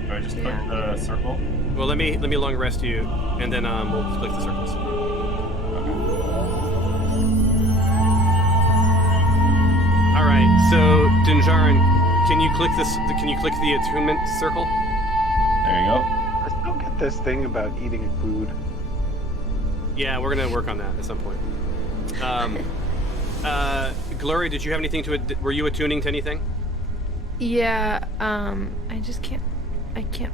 Do I just click the circle? Well, let me long rest you, and then we'll click the circles. All right. So Dinjarin, can you click this? Can you click the attunement circle? There you go. I still get this thing about eating food. Yeah, we're gonna work on that at some point. Glory, did you have anything to? Were you attuning to anything? Yeah, I just can't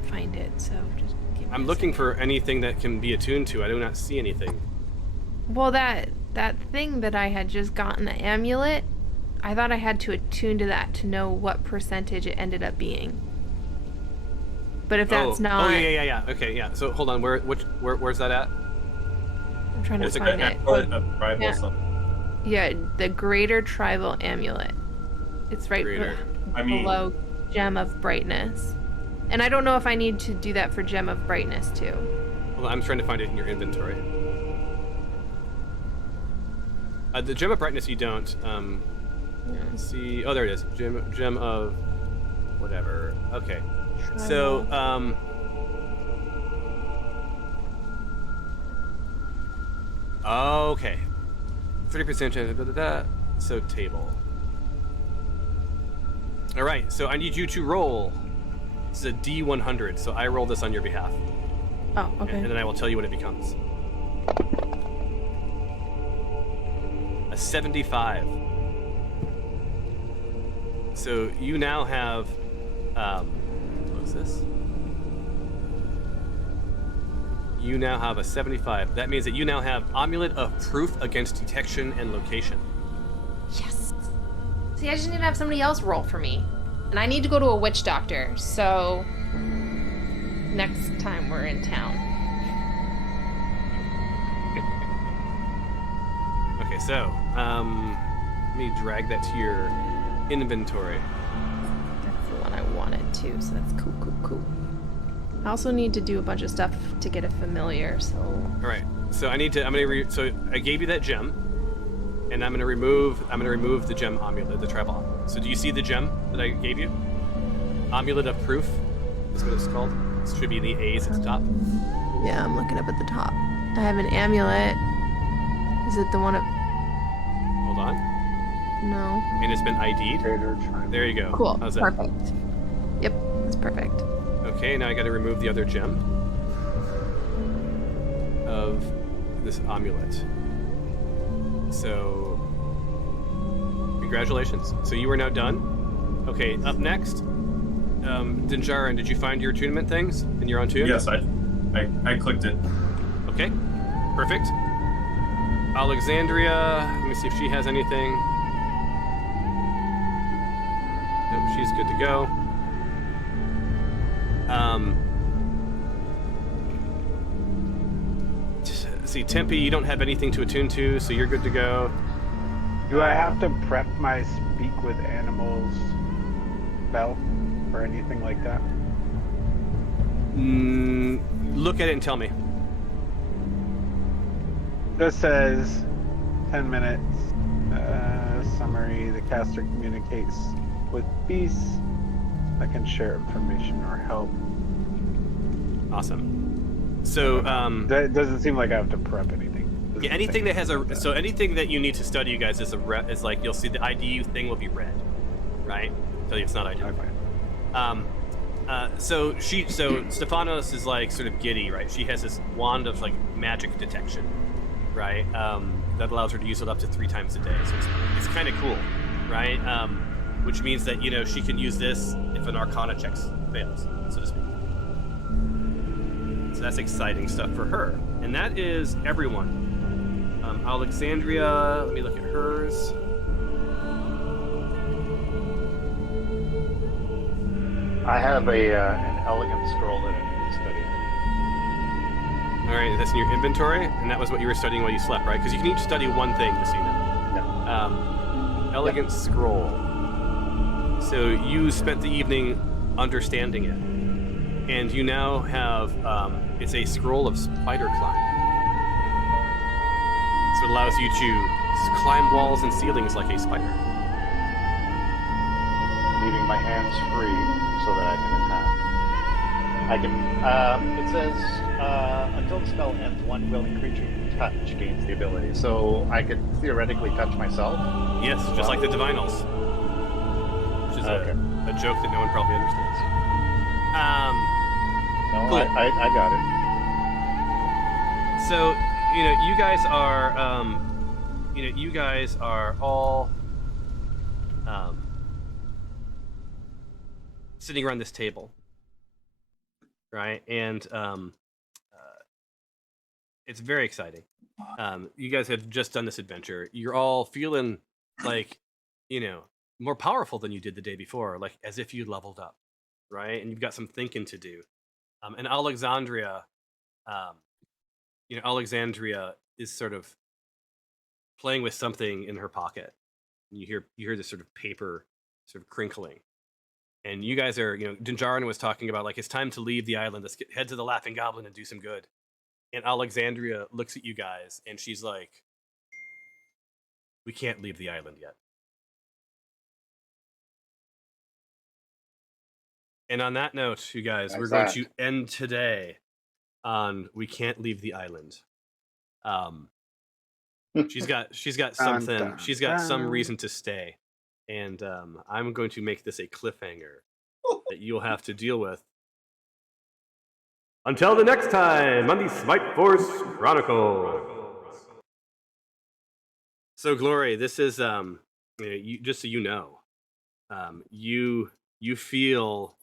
find it, so just give me I'm a looking second. for anything that can be attuned to. I do not see anything. Well, that thing that I had just gotten, the amulet, I thought I had to attune to that to know what percentage it ended up being. But if that's not... Oh, yeah. Okay, yeah. So, hold on. Where's that at? I'm trying to There's a find good it. amulet of tribal Yeah. something. Yeah, the Greater Tribal Amulet. It's right Greater. below Gem of Brightness. And I don't know if I need to do that for Gem of Brightness, too. Hold on, I'm trying to find it in your inventory. The Gem of Brightness you don't. Let's see. Oh, there it is. Gem of... whatever. Okay. So, okay. 30% chance, So, table. Alright, so I need you to roll. This is a D100, so I roll this on your behalf. Oh, okay. And then I will tell you what it becomes. A 75. So you now have Close this. You now have a 75. That means that you now have Amulet of Proof against detection and location. Yes. See, I just need to have somebody else roll for me. And I need to go to a witch doctor, so next time we're in town. Okay, so, let me drag that to your inventory. That's the one I wanted too, so that's cool. I also need to do a bunch of stuff to get a familiar, so... Alright, so so I gave you that gem, and I'm gonna remove the gem amulet, the tribal amulet. So do you see the gem that I gave you? Amulet of Proof is what it's called. It should be the A's at the top. Yeah, I'm looking up at the top. I have an amulet. Is it the one of... Hold on. No. And it's been ID'd. There you go. Cool. How's that? Perfect. Yep, that's perfect. Okay, now I gotta remove the other gem of this amulet. So, congratulations. So you are now done. Okay, up next, Dinjarin, did you find your attunement things? And you're on tune? Yes, I clicked it. Okay, perfect. Alexandria, let me see if she has anything. Nope, she's good to go. See, Tempe, you don't have anything to attune to, so you're good to go. Do I have to prep my speak with animals spell or anything like that? Look at it and tell me. This says 10 minutes. Summary: the caster communicates with beasts that can share information or help. Awesome. So, That doesn't seem like I have to prep anything. yeah, anything that has so anything that you need to study, you guys, is like you'll see the IDU thing will be red, right? Tell you it's not IDU. Okay. So Stephanos is like sort of giddy, right? She has this wand of like magic detection, right? That allows her to use it up to 3 times a day. So it's kind of cool, right? Which means that she can use this if an Arcana check fails, so to speak. So that's exciting stuff for her, and that is everyone. Alexandria, let me look at hers. I have an elegant scroll that I need to study. All right, that's in your inventory, and that was what you were studying while you slept, right? Because you can each study one thing, just so you know. Yeah. Elegant scroll. So you spent the evening understanding it, and you now have it's a scroll of spider climb. So it allows you to climb walls and ceilings like a spider. Leaving my hands free so that I can attack. It says, until the spell ends, one willing creature you touch gains the ability. So I could theoretically touch myself? Yes, just like the Divinals. Which is a joke that no one probably understands. No, cool. I got it. So, you guys are all sitting around this table, right? And it's very exciting. You guys have just done this adventure. You're all feeling like, more powerful than you did the day before, like as if you leveled up, right? And you've got some thinking to do. And Alexandria, Alexandria is sort of playing with something in her pocket. And you hear this sort of paper sort of crinkling. And you guys are, Dinjarin was talking about, like, it's time to leave the island. Let's head to the Laughing Goblin and do some good. And Alexandria looks at you guys, and she's like, we can't leave the island yet. And on that note, you guys, we're going to end today on we can't leave the island. She's got something. She's got some reason to stay, and I'm going to make this a cliffhanger that you'll have to deal with. Until the next time on the Smite Force Chronicles. So, Glory, this is just so you know, you feel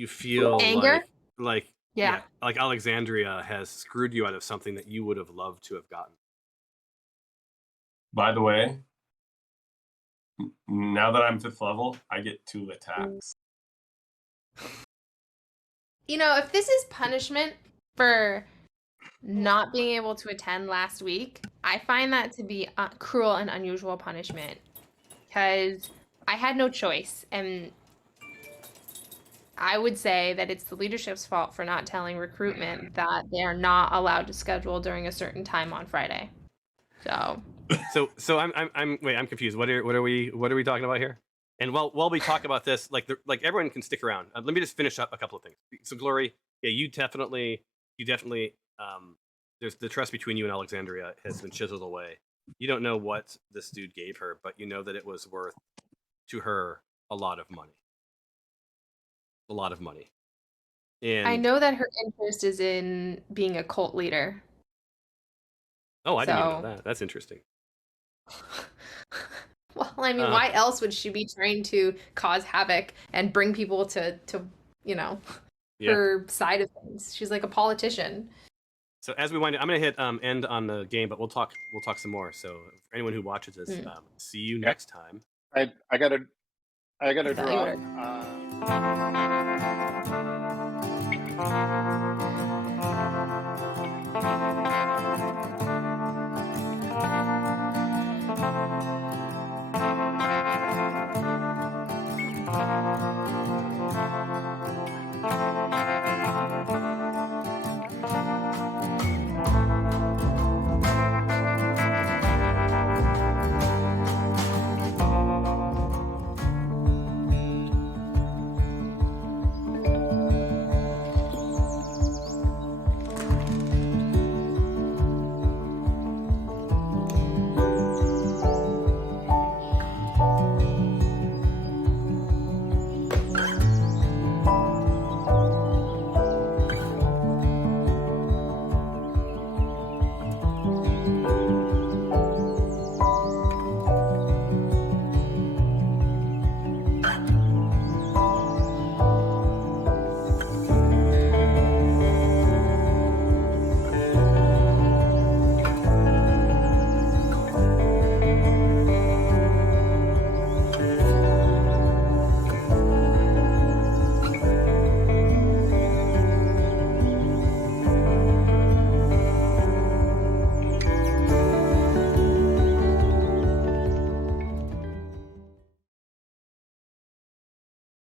you feel Anger? like Yeah. like Alexandria has screwed you out of something that you would have loved to have gotten. By the way, now that I'm 5th level, I get 2 attacks. You know, if this is punishment for not being able to attend last week, I find that to be a cruel and unusual punishment because I had no choice. And I would say that it's the leadership's fault for not telling recruitment that they are not allowed to schedule during a certain time on Friday. So I'm confused. What are we talking about here? And while we talk about this, like everyone can stick around. Let me just finish up a couple of things. So Glory, yeah, you definitely there's the trust between you and Alexandria has been chiseled away. You don't know what this dude gave her, but you know that it was worth to her a lot of money. A lot of money. And I know that her interest is in being a cult leader. Oh, I didn't even know that. That's interesting. Well, I mean, why else would she be trying to cause havoc and bring people to her side of things? She's like a politician. So as we wind up, I'm going to hit end on the game, but we'll talk some more. So for anyone who watches this, see you next time. I gotta draw.